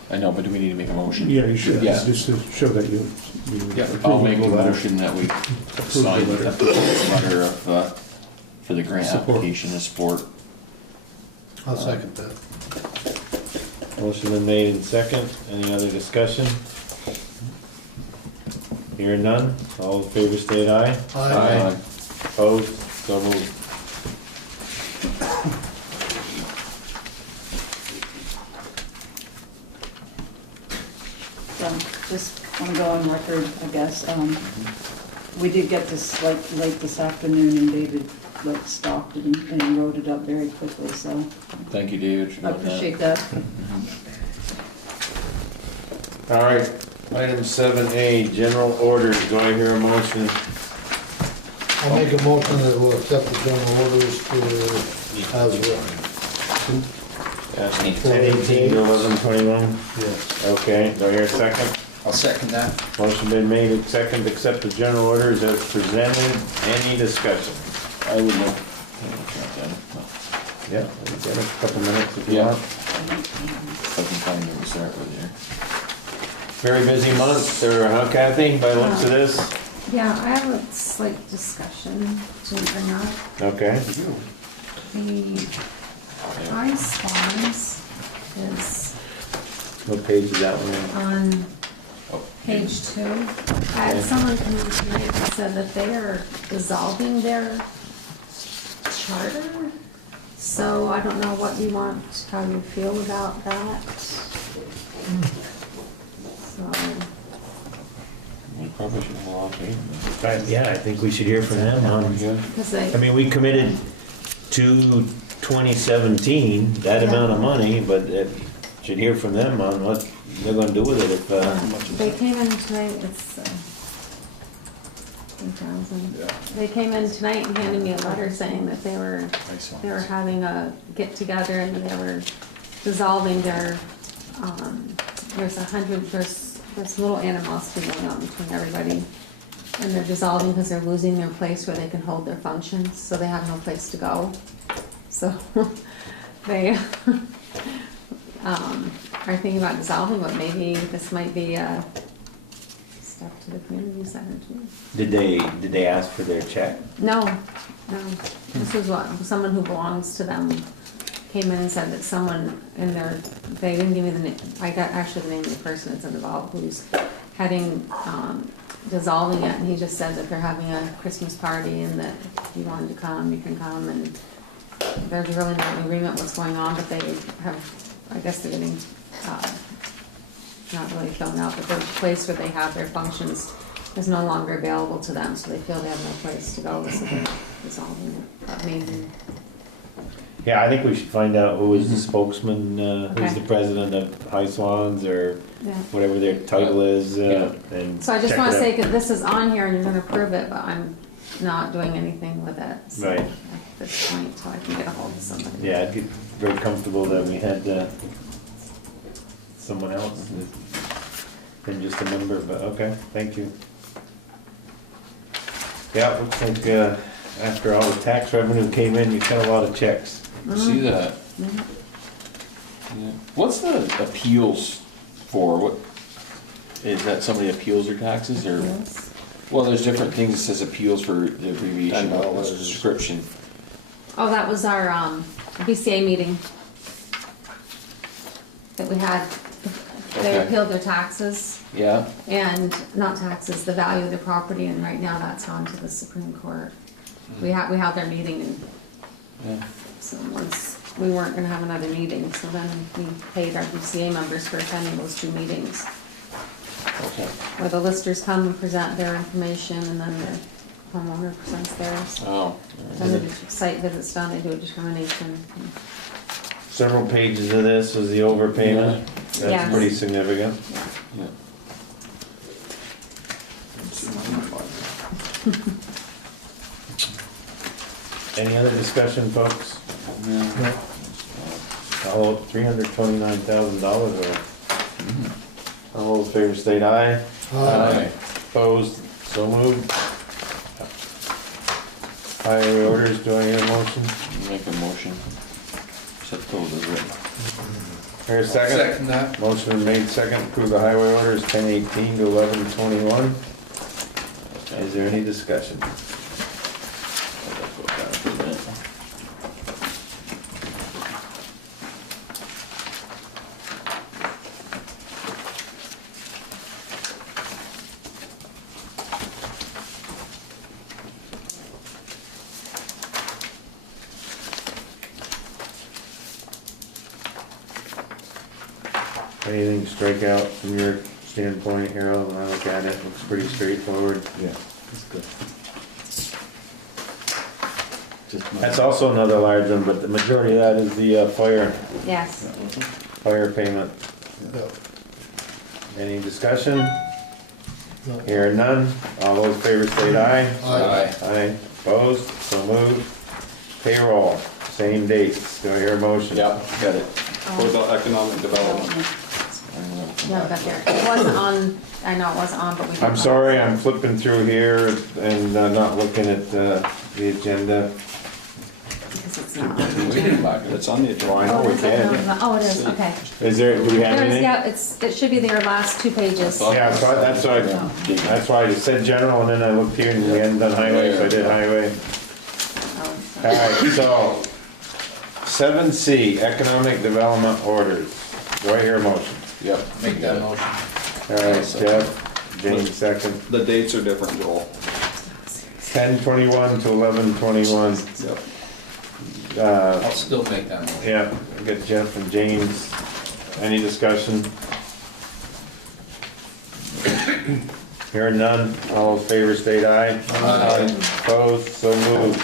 I know, but do we need to make a motion? Yeah, you should, Yeah. just to show that you. Yeah, approve I'll make the a letter. motion that we Approve sign the the letter. letter of, for the grant Support. application of support. I'll second that. Motion been made in second. Any other discussion? Hearing none. All in favor state aye. Aye. Opposed? So moved. Just want to go on record, I guess. We did get this like late this afternoon, and David like stopped and wrote it up very quickly, so Thank you, David, for I doing that. appreciate that. All right, item 7A, general orders. Do I hear a motion? I'll make a motion that we'll accept the general orders for, as written. 10/18 to 11/21? Yes. Okay, do I hear a second? I'll second that. Motion been made, second, to accept the general orders as presented. Any discussion? I would look. Yeah, we've got a couple minutes if you Yeah. want. I can find where we start with here. Very busy month, or how Kathy, by the looks of this? Yeah, I have a slight discussion to bring up. Okay. The ice bonds is What page is that one on page 2. I had someone come in tonight and said that they are dissolving their charter. So I don't know what you want, how you feel about that. So, We probably should hold off, Yeah, I think we should hear from them on, because I they, mean, we committed to 2017, that Yeah. amount of money, but should hear from them on what they're gonna do with it if, they came in tonight, it's 3,000. Yeah. They came in tonight and handed me a letter saying that they were having a get-together and they were dissolving their, there's little animosity going on between everybody. And they're dissolving because they're losing their place where they can hold their functions, so they have no place to go. So they are thinking about dissolving, but maybe this might be a step to the community center too. did they ask for their check? No. This was what, someone who belongs to them came in and said that someone in their, they didn't give me the name, I got actually the name of the person that's involved who's heading, dissolving it, and he just said that they're having a Christmas party and that if you wanted to come, you can come, and there's really not an agreement what's going on, but they have, I guess they're getting, not really thrown out, but the place where they have their functions is no longer available to them, so they feel they have no place to go, so they're dissolving it. But maybe Yeah, I think we should find out who is the spokesman, who's Okay. the president of High Swans, or Yeah. whatever their title is, and. So I just check wanna it say, out. 'cause this is on here and you're gonna approve it, but I'm not doing anything with it. So Right. At this point, so I can get a hold of somebody. Yeah, I'd get very comfortable that we had, someone else than just a member, but okay, thank you. Yeah, it looks like, after all the tax revenue came in, you got a lot of checks. See that? Mhm. Yeah. What's the appeals for? What, is that somebody appeals their taxes or? Yes. Well, there's different things that says appeals for the abbreviation, $10. subscription. Oh, that was our, BCA meeting that we had. They Okay. appealed their taxes Yeah, and, not taxes, the value of their property, and right now that's gone to the Supreme Court. We had their meeting, and yeah. so once, we weren't gonna have another meeting, so then we paid our BCA members for attending those 2 meetings, Okay. where the listers come and present their information, and then the homeowner presents theirs. Oh. Then the site visits done, they do a determination. Several pages of this was the overpayment. Yes. That's pretty significant. Yeah. Any other discussion, folks? Yeah. All $329,000. All those in favor state aye. Aye. Opposed, so moved. Highway orders, do I hear a motion? Make a motion. Accept those as written. Hear a second? Second that. Motion made second, approve the highway orders 10/18 to 11/21. Is there any discussion? I'll just go down for a minute. Anything strike out from your standpoint, Harold, when I look at it, looks pretty straightforward. Yeah, that's good. That's also another large one, but the majority of that is the Yes. fire payment. Yeah. Any discussion? No. Hearing none, all those in favor state aye. Aye. Aye, opposed, so moved. Payroll, same dates, do I hear a motion? Yep, got it. For the economic development. Yeah, got there. It wasn't on, I know it wasn't on, but we. I'm sorry, I'm flipping through here and not looking at the agenda. Because it's not. It's on the Well, I agenda. know we it's can. on- Oh, it is, okay. Is there, do we have There's, anything? yeah, it should be their last 2 pages. Yeah, so that's why I just said general, and then I looked here and we hadn't done highway, so I did highway. Oh, Alright, so, 7C, economic development orders. Do I hear a motion? Yep. Make that motion. Alright, Jeff, James second. The dates are different, Joel. 10/21 to 11/21. Yep. I'll still make that motion. Yeah, I got Jeff and James. Any discussion? Hearing none, all in favor state aye. Aye. Opposed, so moved. Oh,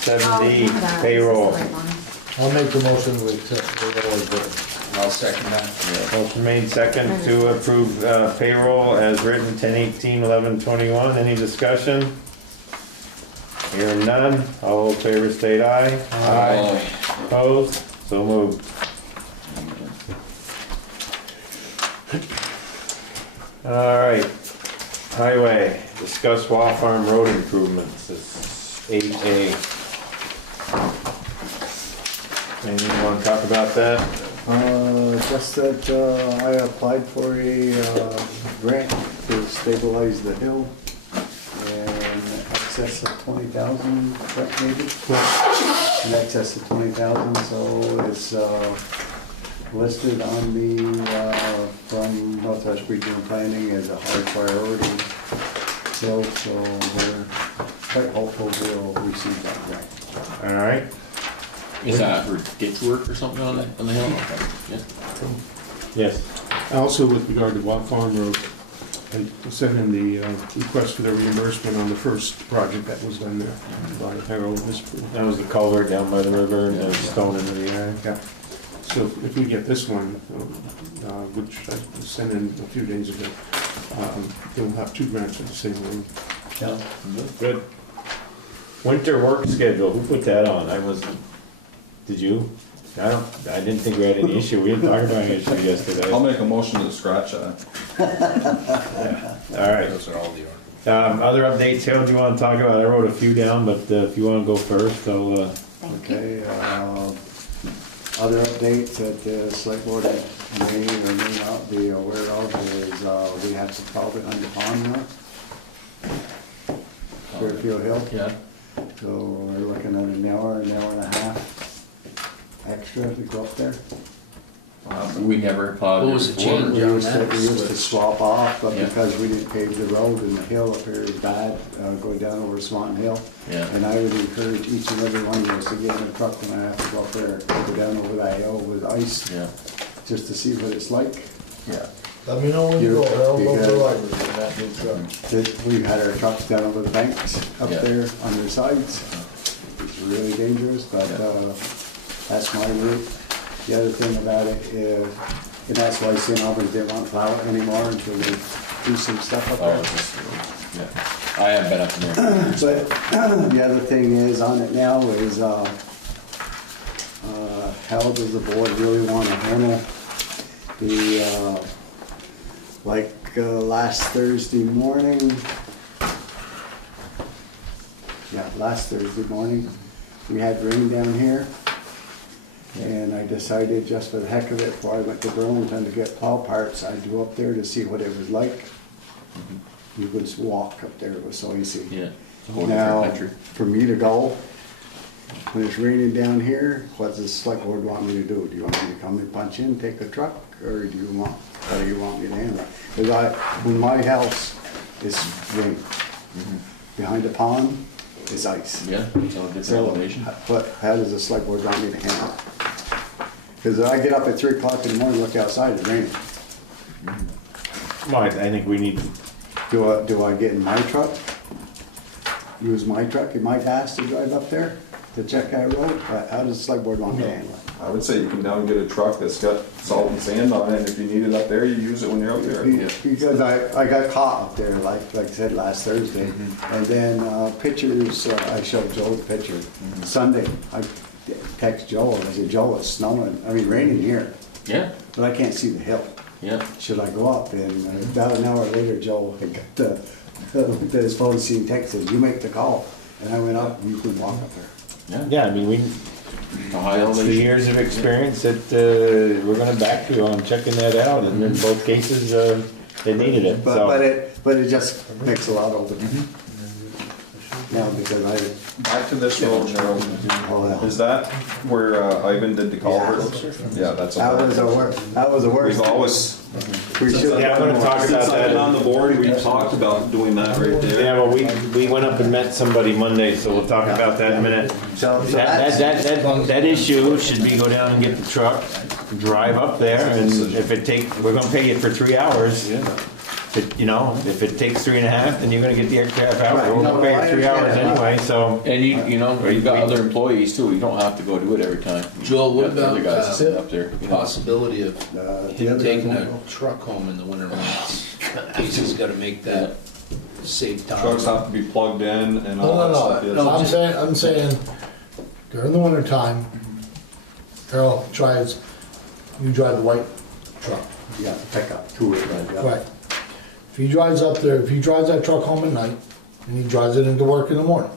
7D, look at that. payroll. This is the right one. I'll make the motion with, I'll second that. Motion made second to approve payroll as written, 10/18, 11/21. Any discussion? Hearing none, all in favor state aye. Aye. Opposed, so moved. All right, highway, discuss Wall Farm road improvements, this is 8A. Anything you want to talk about that? Just that I applied for a grant to stabilize the hill in excess of 20,000, correct, maybe? In excess of 20,000, so it's listed on the, from Northwest Regional Planning as a high priority hill, so we're quite hopeful we'll receive that grant. All right, Is that for ditch work or something on the hill? Okay. Yeah. yes. Also, with regard to Watt Farm Road, I sent in the request for the reimbursement on the first project that was done there by Harold Misper. That was the culvert down by the river and the stone into the area. Yeah. So if we get this one, which I sent in a few days ago, then we'll have 2 grants for the same room. Yeah. Good. Winter work schedule, who put that on? Did you? I didn't think we had any issue. We didn't talk about any issue yesterday. I'll make a motion to scratch that. All right. Those are all the orders. Other updates, Harold, do you want to talk about? I wrote a few down, but if you want to go first, I'll, Okay, other updates that the select board may or may not be aware of is, we have some fall behind the pond now. Fairfield Hill. Yeah. So we're looking at an hour and a half extra to go up there. We never plowed What it was the before. change? We used to swap off, but Yeah. because we didn't pave the road and the hill up here is bad, going down over Swanton Hill. Yeah. And I would encourage each and every one of us to get in a truck when I have to go up there, go down over that hill with ice, Yeah. just to see what it's like. Yeah. Let me know when you go, Harold, go for a ride with me in that new truck. We've had our trucks down over the banks up Yeah. there on their sides. It's really dangerous, but that's my route. The other thing about it is, and that's why St. Albans didn't want to plow it anymore until they do some stuff up Oh, there. it's just, yeah. I haven't been up there. But the other thing is on it now is, how does the board really want to handle the, last Thursday morning? Yeah, last Thursday morning, we had rain down here. And I decided just for the heck of it, before I went to Burlington to get plow parts, I'd go up there to see what it was like. You could just walk up there, it was so easy. Yeah. It's a whole Now, different country. for me to go, when it's raining down here, what does the select board want me to do? Do you want me to come and punch in, take a truck, or do you want me to handle it? Because when my house is rain, behind the pond is ice. Yeah, it's all different elevation. How does the select board want me to handle it? Because I get up at 3 o'clock in the morning, look outside, it's raining. well, I think we need, Do I get in my truck? Use my truck in my gas to drive up there to check that road? How does the select board want me to handle it? I would say you come down and get a truck that's got salt and sand on it, and if you need it up there, you use it when you're up there. Because I got caught up there, like I said, last Thursday. And then pictures, I showed Joe the picture. Sunday, I text Joe, and I said, Joe, it's snowing, raining here, Yeah, but I can't see the hill. yeah. Should I go up? And about an hour later, Joe had got his phone, seen text, said, you make the call. And I went up, and you could walk up there. yeah, I mean, The high it's the elevation. years of experience that we're gonna back you on checking that out, and in both cases, they needed it, But so. it just makes a lot of it. Now, because Back to this road, Harold. Is that where Ivan did the culvert? Yeah, that's. that was the worst, We've always, We should. Yeah, I'm gonna talk about since I've been on that. the board, we've talked about doing that right there. Yeah, well, we went up and met somebody Monday, so we'll talk about that in a minute. So That issue should be go down and get the truck, drive up there, and if it we're gonna pay you for 3 hours. If it takes 3.5, then you're gonna get the extra half hour, we're gonna pay you 3 hours anyway, so. And you've got other employees too, you don't have to go do it every time. Joel, what You've got the other about guys sitting up there, the you know. possibility of the other taking one- a truck home in the winter months? He's just gotta make that save time. Trucks have to be plugged in and all that stuff. No, I'm saying during the winter time, Harold you drive the white truck. Yeah, pickup, tour, yeah. Right. If he drives up there, if he drives that truck home at night, and he drives it into work in the morning.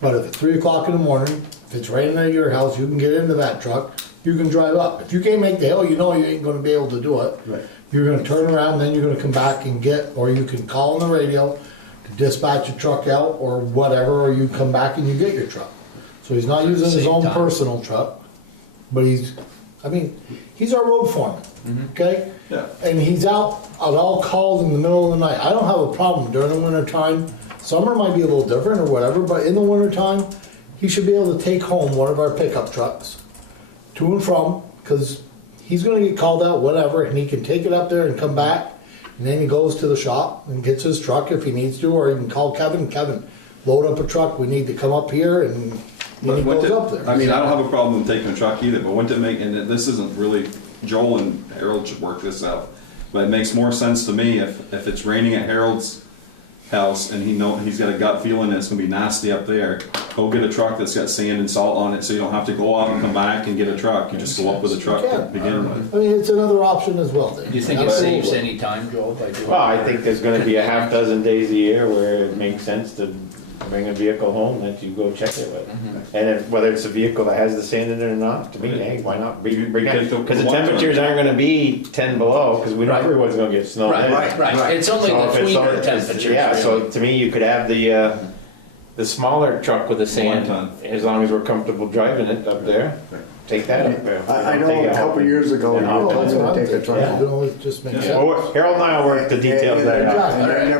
But if it's 3 o'clock in the morning, if it's raining at your house, you can get into that truck, you can drive up. If you can't make the hill, you know you ain't gonna be able to do it. Right. You're gonna turn around, then you're gonna come back and or you can call on the radio to dispatch your truck out or whatever, or you come back and you get your truck. So he's not using his Same own time. personal truck, but he's our road foreman, okay? Yeah. And he's out at all calls in the middle of the night. I don't have a problem during the winter time. Summer might be a little different or whatever, but in the winter time, he should be able to take home one of our pickup trucks to and from, because he's gonna get called out, whatever, and he can take it up there and come back. And then he goes to the shop and gets his truck if he needs to, or he can call Kevin, load up a truck, we need to come up here, and then he goes up there. I mean, I don't have a problem with taking a truck either, but wouldn't it make, and this isn't really, Joel and Harold should work this out, but it makes more sense to me if it's raining at Harold's house and he's got a gut feeling that it's gonna be nasty up there, go get a truck that's got sand and salt on it, so you don't have to go out and come back and get a truck, you just go up with a truck to begin with. I mean, it's another option as well, Dave. Do you think it saves any time, Joel, by doing? Well, I think there's gonna be a half dozen days a year where it makes sense to bring a vehicle home that you go check it with. And if, whether it's a vehicle that has the sand in it or not, to me, hey, why not bring it? Because the temperatures aren't gonna be 10 below, because we know Right. everyone's gonna get snow. Right, it's only So the if it's tweaker on- temperatures. Yeah, so really. to me, you could have the smaller truck with the sand, 1 ton. as long as we're comfortable driving it up there, take that up there. I know a couple years ago, you Oh, told that's me what to I'm take a thinking. truck Yeah, you home. know, it just makes sense. Well, Harold and I will work the details there out.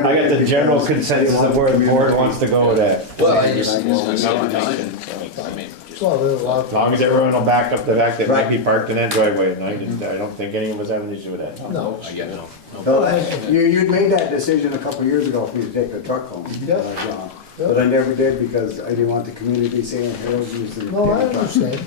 I got the general consensus of where the board wants to go with that. Well, I just save time, so, I mean, just. Well, there's a lot of As long as everyone will back up the fact that might be parked in that driveway, and I don't think any of us have an issue with that. No. I get it. So, you'd made that decision a couple of years ago for me to take the truck home. Yeah. But I never did because I didn't want the community saying Harold's using. No, I understand,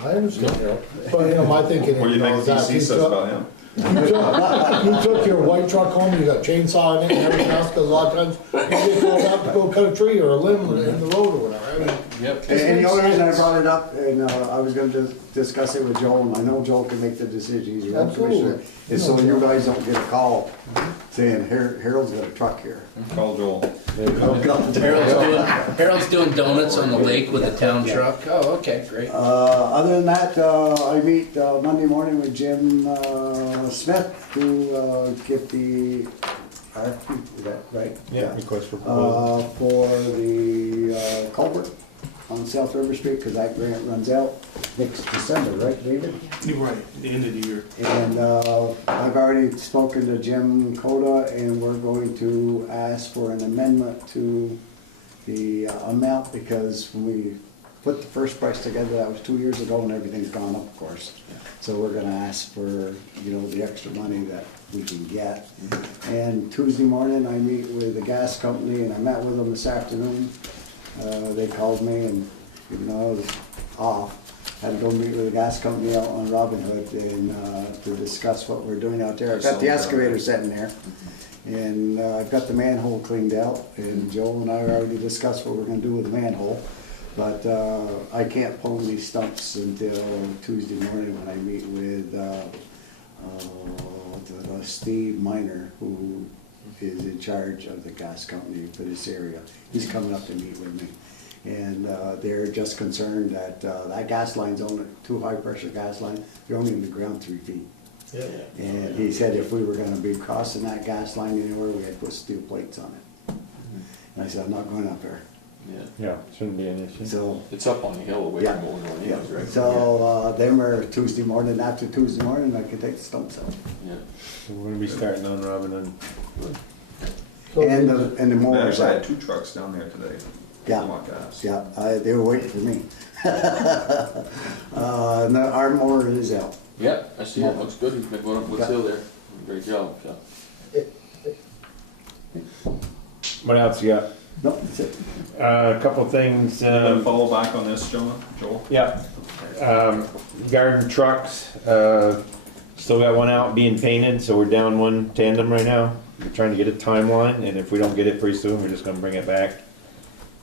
I understand, Harold. But, you know, my thinking What do is, you you know, think is that DC you says took, about him? you took your white truck home, you got chainsaw in it and everything else, because a lot of times you just have to go cut a tree or a limb in the road or whatever. I mean, Yep. And the only reason I brought it up, and I was gonna discuss it with Joel, and I know Joel can make the decision, he's your own commissioner, Absolutely. is so you guys don't get a call saying Harold's got a truck here. Call Joel. Harold's doing donuts on the lake with a town truck. Oh, okay, great. Other than that, I meet Monday morning with Jim Smith to get the RFP, is that right? Yeah, request for proposal. For the culvert on South River Street, because that grant runs out next December, right, David? You're right, the end of the year. And I've already spoken to Jim Coda, and we're going to ask for an amendment to the amount, because when we put the first price together, that was 2 years ago, and everything's gone up, of course. So we're gonna ask for, you know, the extra money that we can get. And Tuesday morning, I meet with the gas company, and I met with them this afternoon. They called me, and even though I was off, had to go meet with the gas company out on Robin Hood and to discuss what we're doing out there. I've got the excavator sitting there, and I've got the manhole cleaned out, and Joel and I already discussed what we're gonna do with the manhole. But I can't pull any stumps until Tuesday morning when I meet with Steve Miner, who is in charge of the gas company for this area. He's coming up to meet with me. And they're just concerned that that gas line's only, too high pressure gas line, they're only in the ground 3 feet. yeah. And he said if we were gonna be crossing that gas line anywhere, we had to put steel plates on it. And I said, I'm not going up there. Yeah, Yeah, shouldn't be an issue. So, it's up on the hill away Yeah. from going on yeah, anyways, right? so then we're Tuesday morning, after Tuesday morning, I can take the stumps out. Yeah. So we're gonna be starting on Robin and So And the- the I mowers actually had out. 2 trucks down there today. Yeah. Vermont gas. Yeah, they were waiting for me. And our mower is out. Yeah, I see it, looks good, he's been going up Woods Hill there, great job, so. what else you got? No, that's it. A couple things, You gonna follow back on this, Joel? yeah. Garden trucks, still got one out being painted, so we're down one tandem right now. We're trying to get a timeline, and if we don't get it pretty soon, we're just gonna bring it back.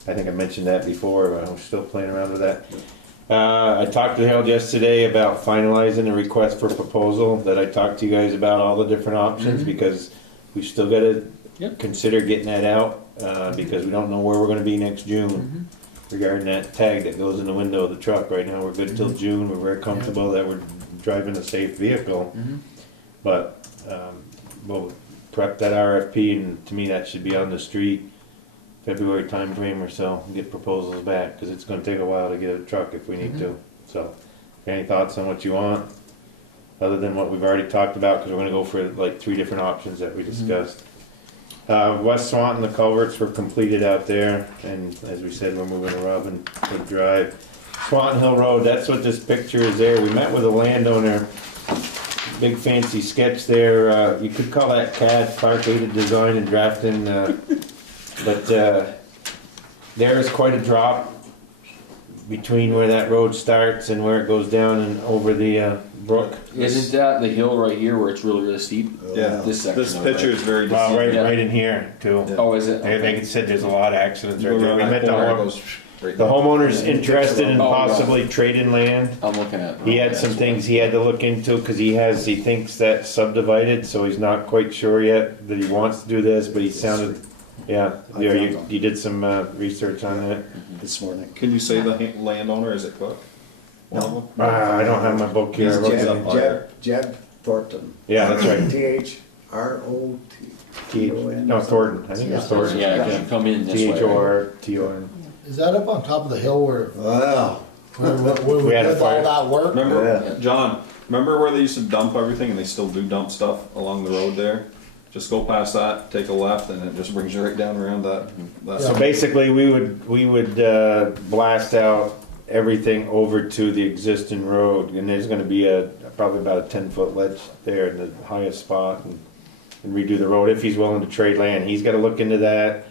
I think I mentioned that before, but I'm still playing around with that. I talked to Harold yesterday about finalizing a request for proposal that I talked to you guys about all the different options, because we still gotta consider getting that out, because we don't know where we're gonna be next June regarding that tag that goes in the window of the truck. Right now, we're good till June, we're very comfortable that we're driving a safe vehicle. But, we'll prep that RFP, and to me, that should be on the street February timeframe or so, and get proposals back, because it's gonna take a while to get a truck if we need to. So, any thoughts on what you want, other than what we've already talked about, because we're gonna go for like 3 different options that we discussed. West Swanton, the culverts were completed out there, and as we said, we're moving to Robin Hood Drive. Swanton Hill Road, that's what this picture is there. We met with a landowner big fancy sketch there. You could call that CAD, Clark Aided Design and Drafting, but there is quite a drop between where that road starts and where it goes down and over the brook. Isn't that the hill right here where it's really, really steep? Yeah, This section this of it, picture is very Well, deceiving. right, right in here too. Oh, is it? They said there's a lot of accidents right Go there. around We that met the corner, it home- goes right the down. homeowner's interested in Oh, yeah. possibly trading land. I'm looking at. He had some things he had to look into because he thinks that's subdivided, so he's not quite sure yet that he wants to do this, but he sounded, yeah, I yeah, found you did some research on that. this morning. Can you say the landowner, is it Cook? One of them? I don't have my book here. I He's wrote Jeb. it. up higher. Jeb Thornton. Yeah, that's right. THROT. No, Thornton. I think it's Thornton. Yeah, because you come in this way. right? THORTON. Is that up on top of the hill where, Wow. where we We had a did all fire. that work? Remember, John, remember where they used to dump everything and they still do dump stuff along the road there? Just go past that, take a left, and it just brings you right down around that. So basically, we would blast out everything over to the existing road, and there's gonna be probably about a 10-foot ledge there in the highest spot, and redo the road if he's willing to trade land. He's gotta look into that.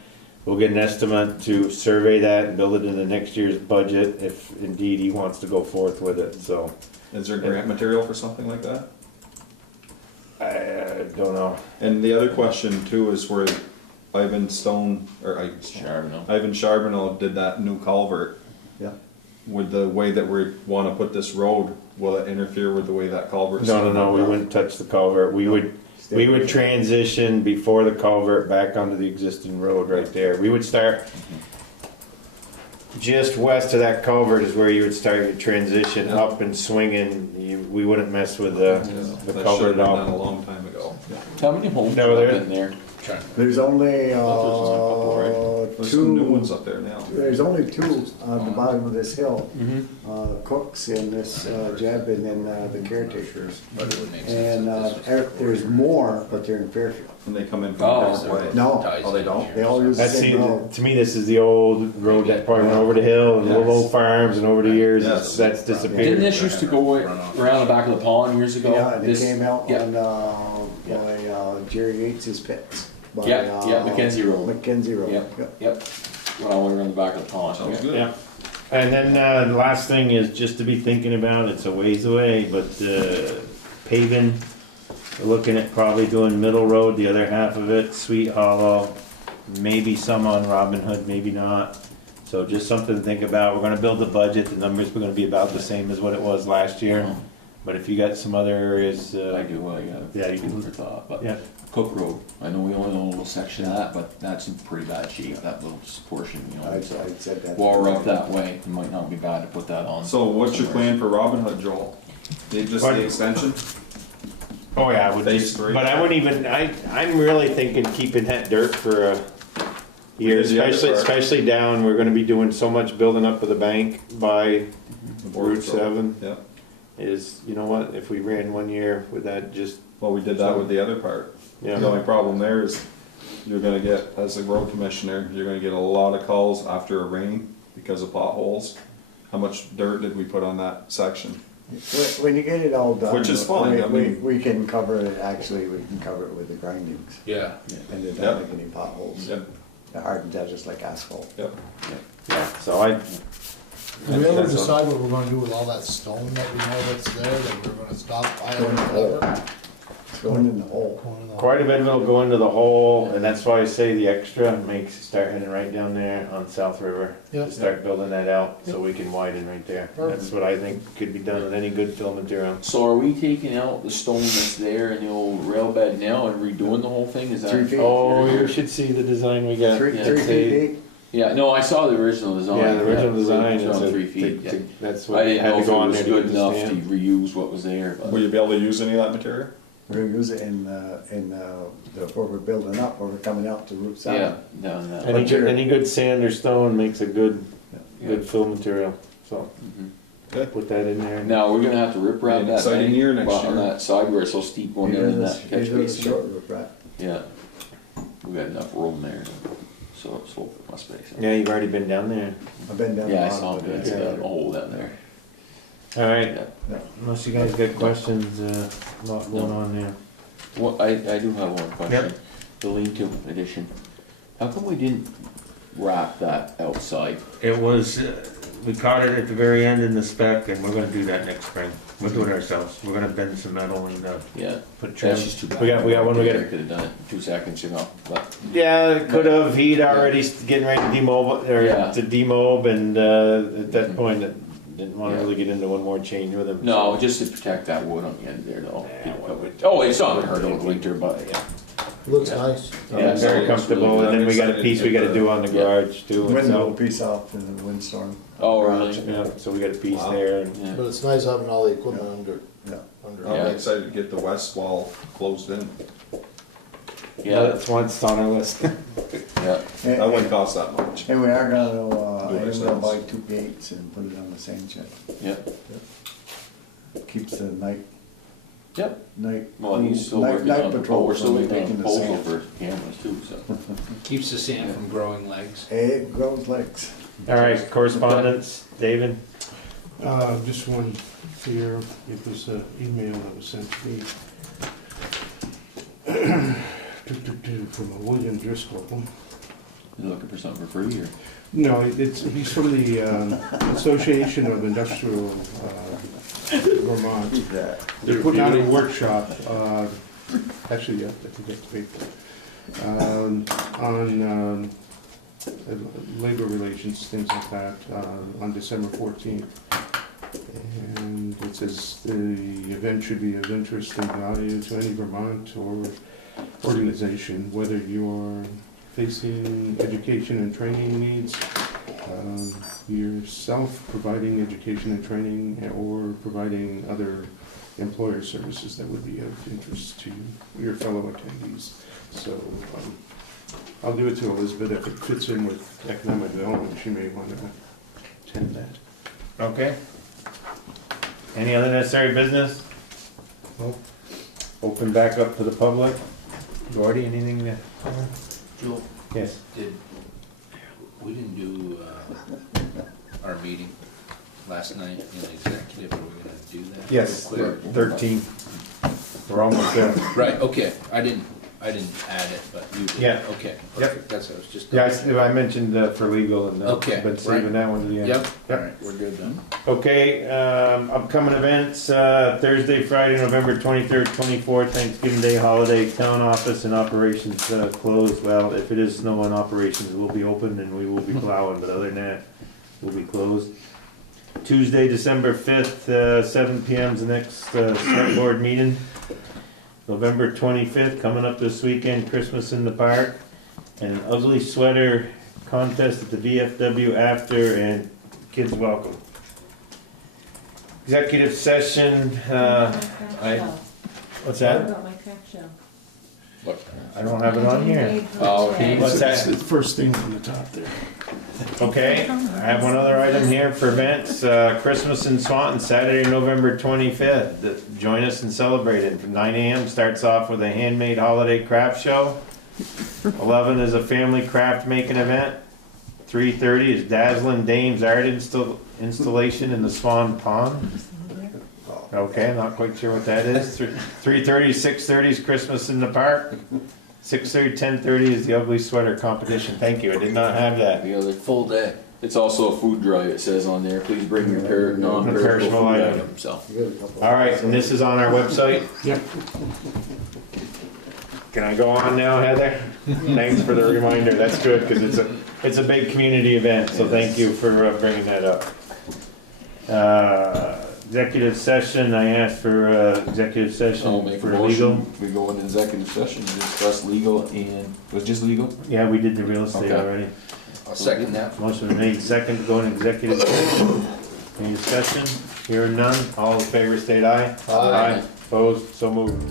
We'll get an estimate to survey that and build it into next year's budget if indeed he wants to go forth with it, so. Is there grant material for something like that? I don't know. And the other question too is where Ivan Charbonneau did that new culvert. Yeah. With the way that we wanna put this road, will it interfere with the way that culvert? No, we wouldn't touch the culvert. We would transition before the culvert back onto the existing road right there. We would start just west of that culvert is where you would start your transition up and swinging. We wouldn't mess with the That culvert should've at been done a all. long time ago. How many homes No, are there- up in there? There's only, There's some new ones up there now. there's only two on the bottom of this hill. Cooks and this Jeb and then the caretakers. And there's more, but they're in Fairfield. And they come in from Oh, a different way. No, Oh, they don't? they all use the That's same road. to me, this is the old road that probably went over the hill and little old farms, and over the years, Yes. that's Didn't disappeared. this used to go around the back of the pond years ago? Yeah, and it This- came out yeah. on, by Jerry Yates's pits. By, Yeah, Mackenzie Road. Mackenzie Road. Yep, when I went around the back of the pond. Sounds yeah. good. Yeah. And then the last thing is just to be thinking about, it's a ways away, but paving, we're looking at probably doing Middle Road, the other half of it, Sweet Hollow, maybe some on Robin Hood, maybe not. So just something to think about. We're gonna build the budget, the numbers are gonna be about the same as what it was last year. But if you got some other areas, I do, I got yeah, you can, food for thought, but yeah. Cook Road, I know we only own a little section of that, but that's in pretty bad shape, that little portion, you know, I so. said that. While we're up that way, it might not be bad to put that on. So what's your somewhere. plan for Robin Hood, Joel? Just What? the extension? Oh yeah, I would Phase just, three. but I wouldn't even, I'm really thinking keeping that dirt for a year, Because the other part- especially down, we're gonna be doing so much building up of the bank by The board Route control? 7. Yeah, Is, you know what, if we ran 1 year with that just, well, we did that with the other part. The yeah, only problem there is you're gonna get, as a road commissioner, you're gonna get a lot of calls after a rain because of potholes. How much dirt did we put on that section? When you get it all done. Which is fine, I mean- We can cover it, actually, we can cover it with the grindings. Yeah. And then Yep. not make any potholes. Yep, They're hard to just like asphalt. yep. yeah, so I, Did we ever decide what we're gonna do with all that stone that we know that's there, that we're gonna stop piling or whatever? It's going in the hole. Going in the- quite a bit of it'll go into the hole, and that's why I say the extra makes, start heading right down there on South River. Yeah. To start building that out, so we can widen right there. That's what I think could be done with any good fill material. So are we taking out the stone that's there in the old rail bed now and redoing the whole thing, is that? 3 feet. Oh, you should see the design we got. Three Yeah, feet deep. Yeah, no, I saw the original design. Yeah, the original design It's is on a, 3 feet, yeah. that's I what didn't had know to if go it on was there to good get the enough to stamp. reuse what was there, but. Will you be able to use any of that material? We're gonna use it in where we're building up, where we're coming out to Route 7. Yeah, down that. Any good sand or stone makes a good fill material, so Mhm. put that in there. Now, we're gonna have to rip wrap Be an that exciting bank, year next well, on year. that side where it's so steep going in and that catch These are the basin. short roof, right? Yeah, we got enough room there, so it's full my space. Yeah, you've already been down there. I've been down. Yeah, I a lot, saw but it, it's it's, got a hole down there. All right, unless you guys got questions, a lot going on there. Well, I do have one question. Yep. The lean-to addition. How come we didn't wrap that outside? It was, we caught it at the very end in the spec, and we're gonna do that next spring. We'll do it ourselves. We're gonna bend some metal and, Yeah, put trim. that's just too bad. We got one, we got. Could have done it in 2 seconds, you know, but, Yeah, could have, he'd already getting ready to demob, or Yeah. to demob, and, at that point, didn't wanna Yeah. really get into one more change with him. no, just to protect that wood on the end there though. Yeah, Oh, it's not gonna hurt in the winter, but, yeah. Looks Yeah. nice. Yeah, very comfortable, and then we got a piece we gotta do on the garage too. Window itself. piece off in the windstorm. Oh, really? Yeah, so we got a piece there, and Yeah. But it's nice having all the equipment under. Yeah. Under. Yeah. I'm excited to get the west wall closed in. Yeah, that's once on our list. yeah. That wouldn't cost that much. And we are gonna, Do I'm it gonna buy ourselves. 2 gates and put it on the same shed. Yeah. Keeps the night, Yep. Well, he's still night working on, patrol we're still from waiting on taking the proposal sand. for cameras too, so. Keeps the sand from growing legs. It grows legs. All right, correspondence, David? Just one here, it was an email that was sent to me. From William Driscoll. You're looking for something for free or? No, he's from the Association of Industrial Vermont. They're putting on a workshop, actually, yeah, I think that's paid for, on labor relations, things like that, on December 14th. And it says the event should be of interest and value to any Vermont or organization, whether you're facing education and training needs, yourself providing education and training, or providing other employer services that would be of interest to your fellow attendees. So I'll do it to Elizabeth. If it fits in with economic development, she may want to attend that. Okay. Any other necessary business? Nope. Open back up to the public. Gordy, anything that? Joel, Yes. we didn't do, our meeting last night in executive, are we gonna do that? Yes, real quick? 13. We're almost there. Right, okay, I didn't add it, but you did. Yeah. Okay, Yep. perfect, that's what I was just. Yeah, I mentioned for legal and Okay, but saving right. that one to the end. Yep, Yep. alright, we're good then. Okay, upcoming events, Thursday, Friday, November 23rd, 24th, Thanksgiving Day holiday, town office and operations closed. Well, if it is snow in operations, we'll be open and we will be plowing, but other than that, we'll be closed. Tuesday, December 5th, 7 p.m. is the next select board meeting. November 25th, coming up this weekend, Christmas in the park, and an ugly sweater contest at the VFW after, and kids welcome. Executive session, what's that? About my craft show. I don't have it on here. Oh, What's that? It's the first thing from the top there. Okay, I have one other item here for events, Christmas in Swanton, Saturday, November 25th. Join us and celebrate it. From 9 a.m. starts off with a handmade holiday craft show. 11 is a family craft making event. 3:30 is Dazzling Dames art installation in the Swan Pond. Okay, I'm not quite sure what that is. 3:30, 6:30 is Christmas in the park. 6:30, 10:30 is the ugly sweater competition. Thank you, I did not have that. The other full day. It's also a food drive, it says on there. Please bring your non-perishable food item. item, so. All right, and this is on our website. Yep. Can I go on now, Heather? Thanks for the reminder, that's good, because it's a big community event, so thank you for bringing that up. Executive session, I asked for executive I'll session make a for legal. motion. We go into executive session and discuss legal and, was it just legal? Yeah, we did the real estate Okay. already. I'll second that. Motion made, second, go into executive session. Any discussion? Hearing none, all in favor state aye. Aye. Opposed, so moved.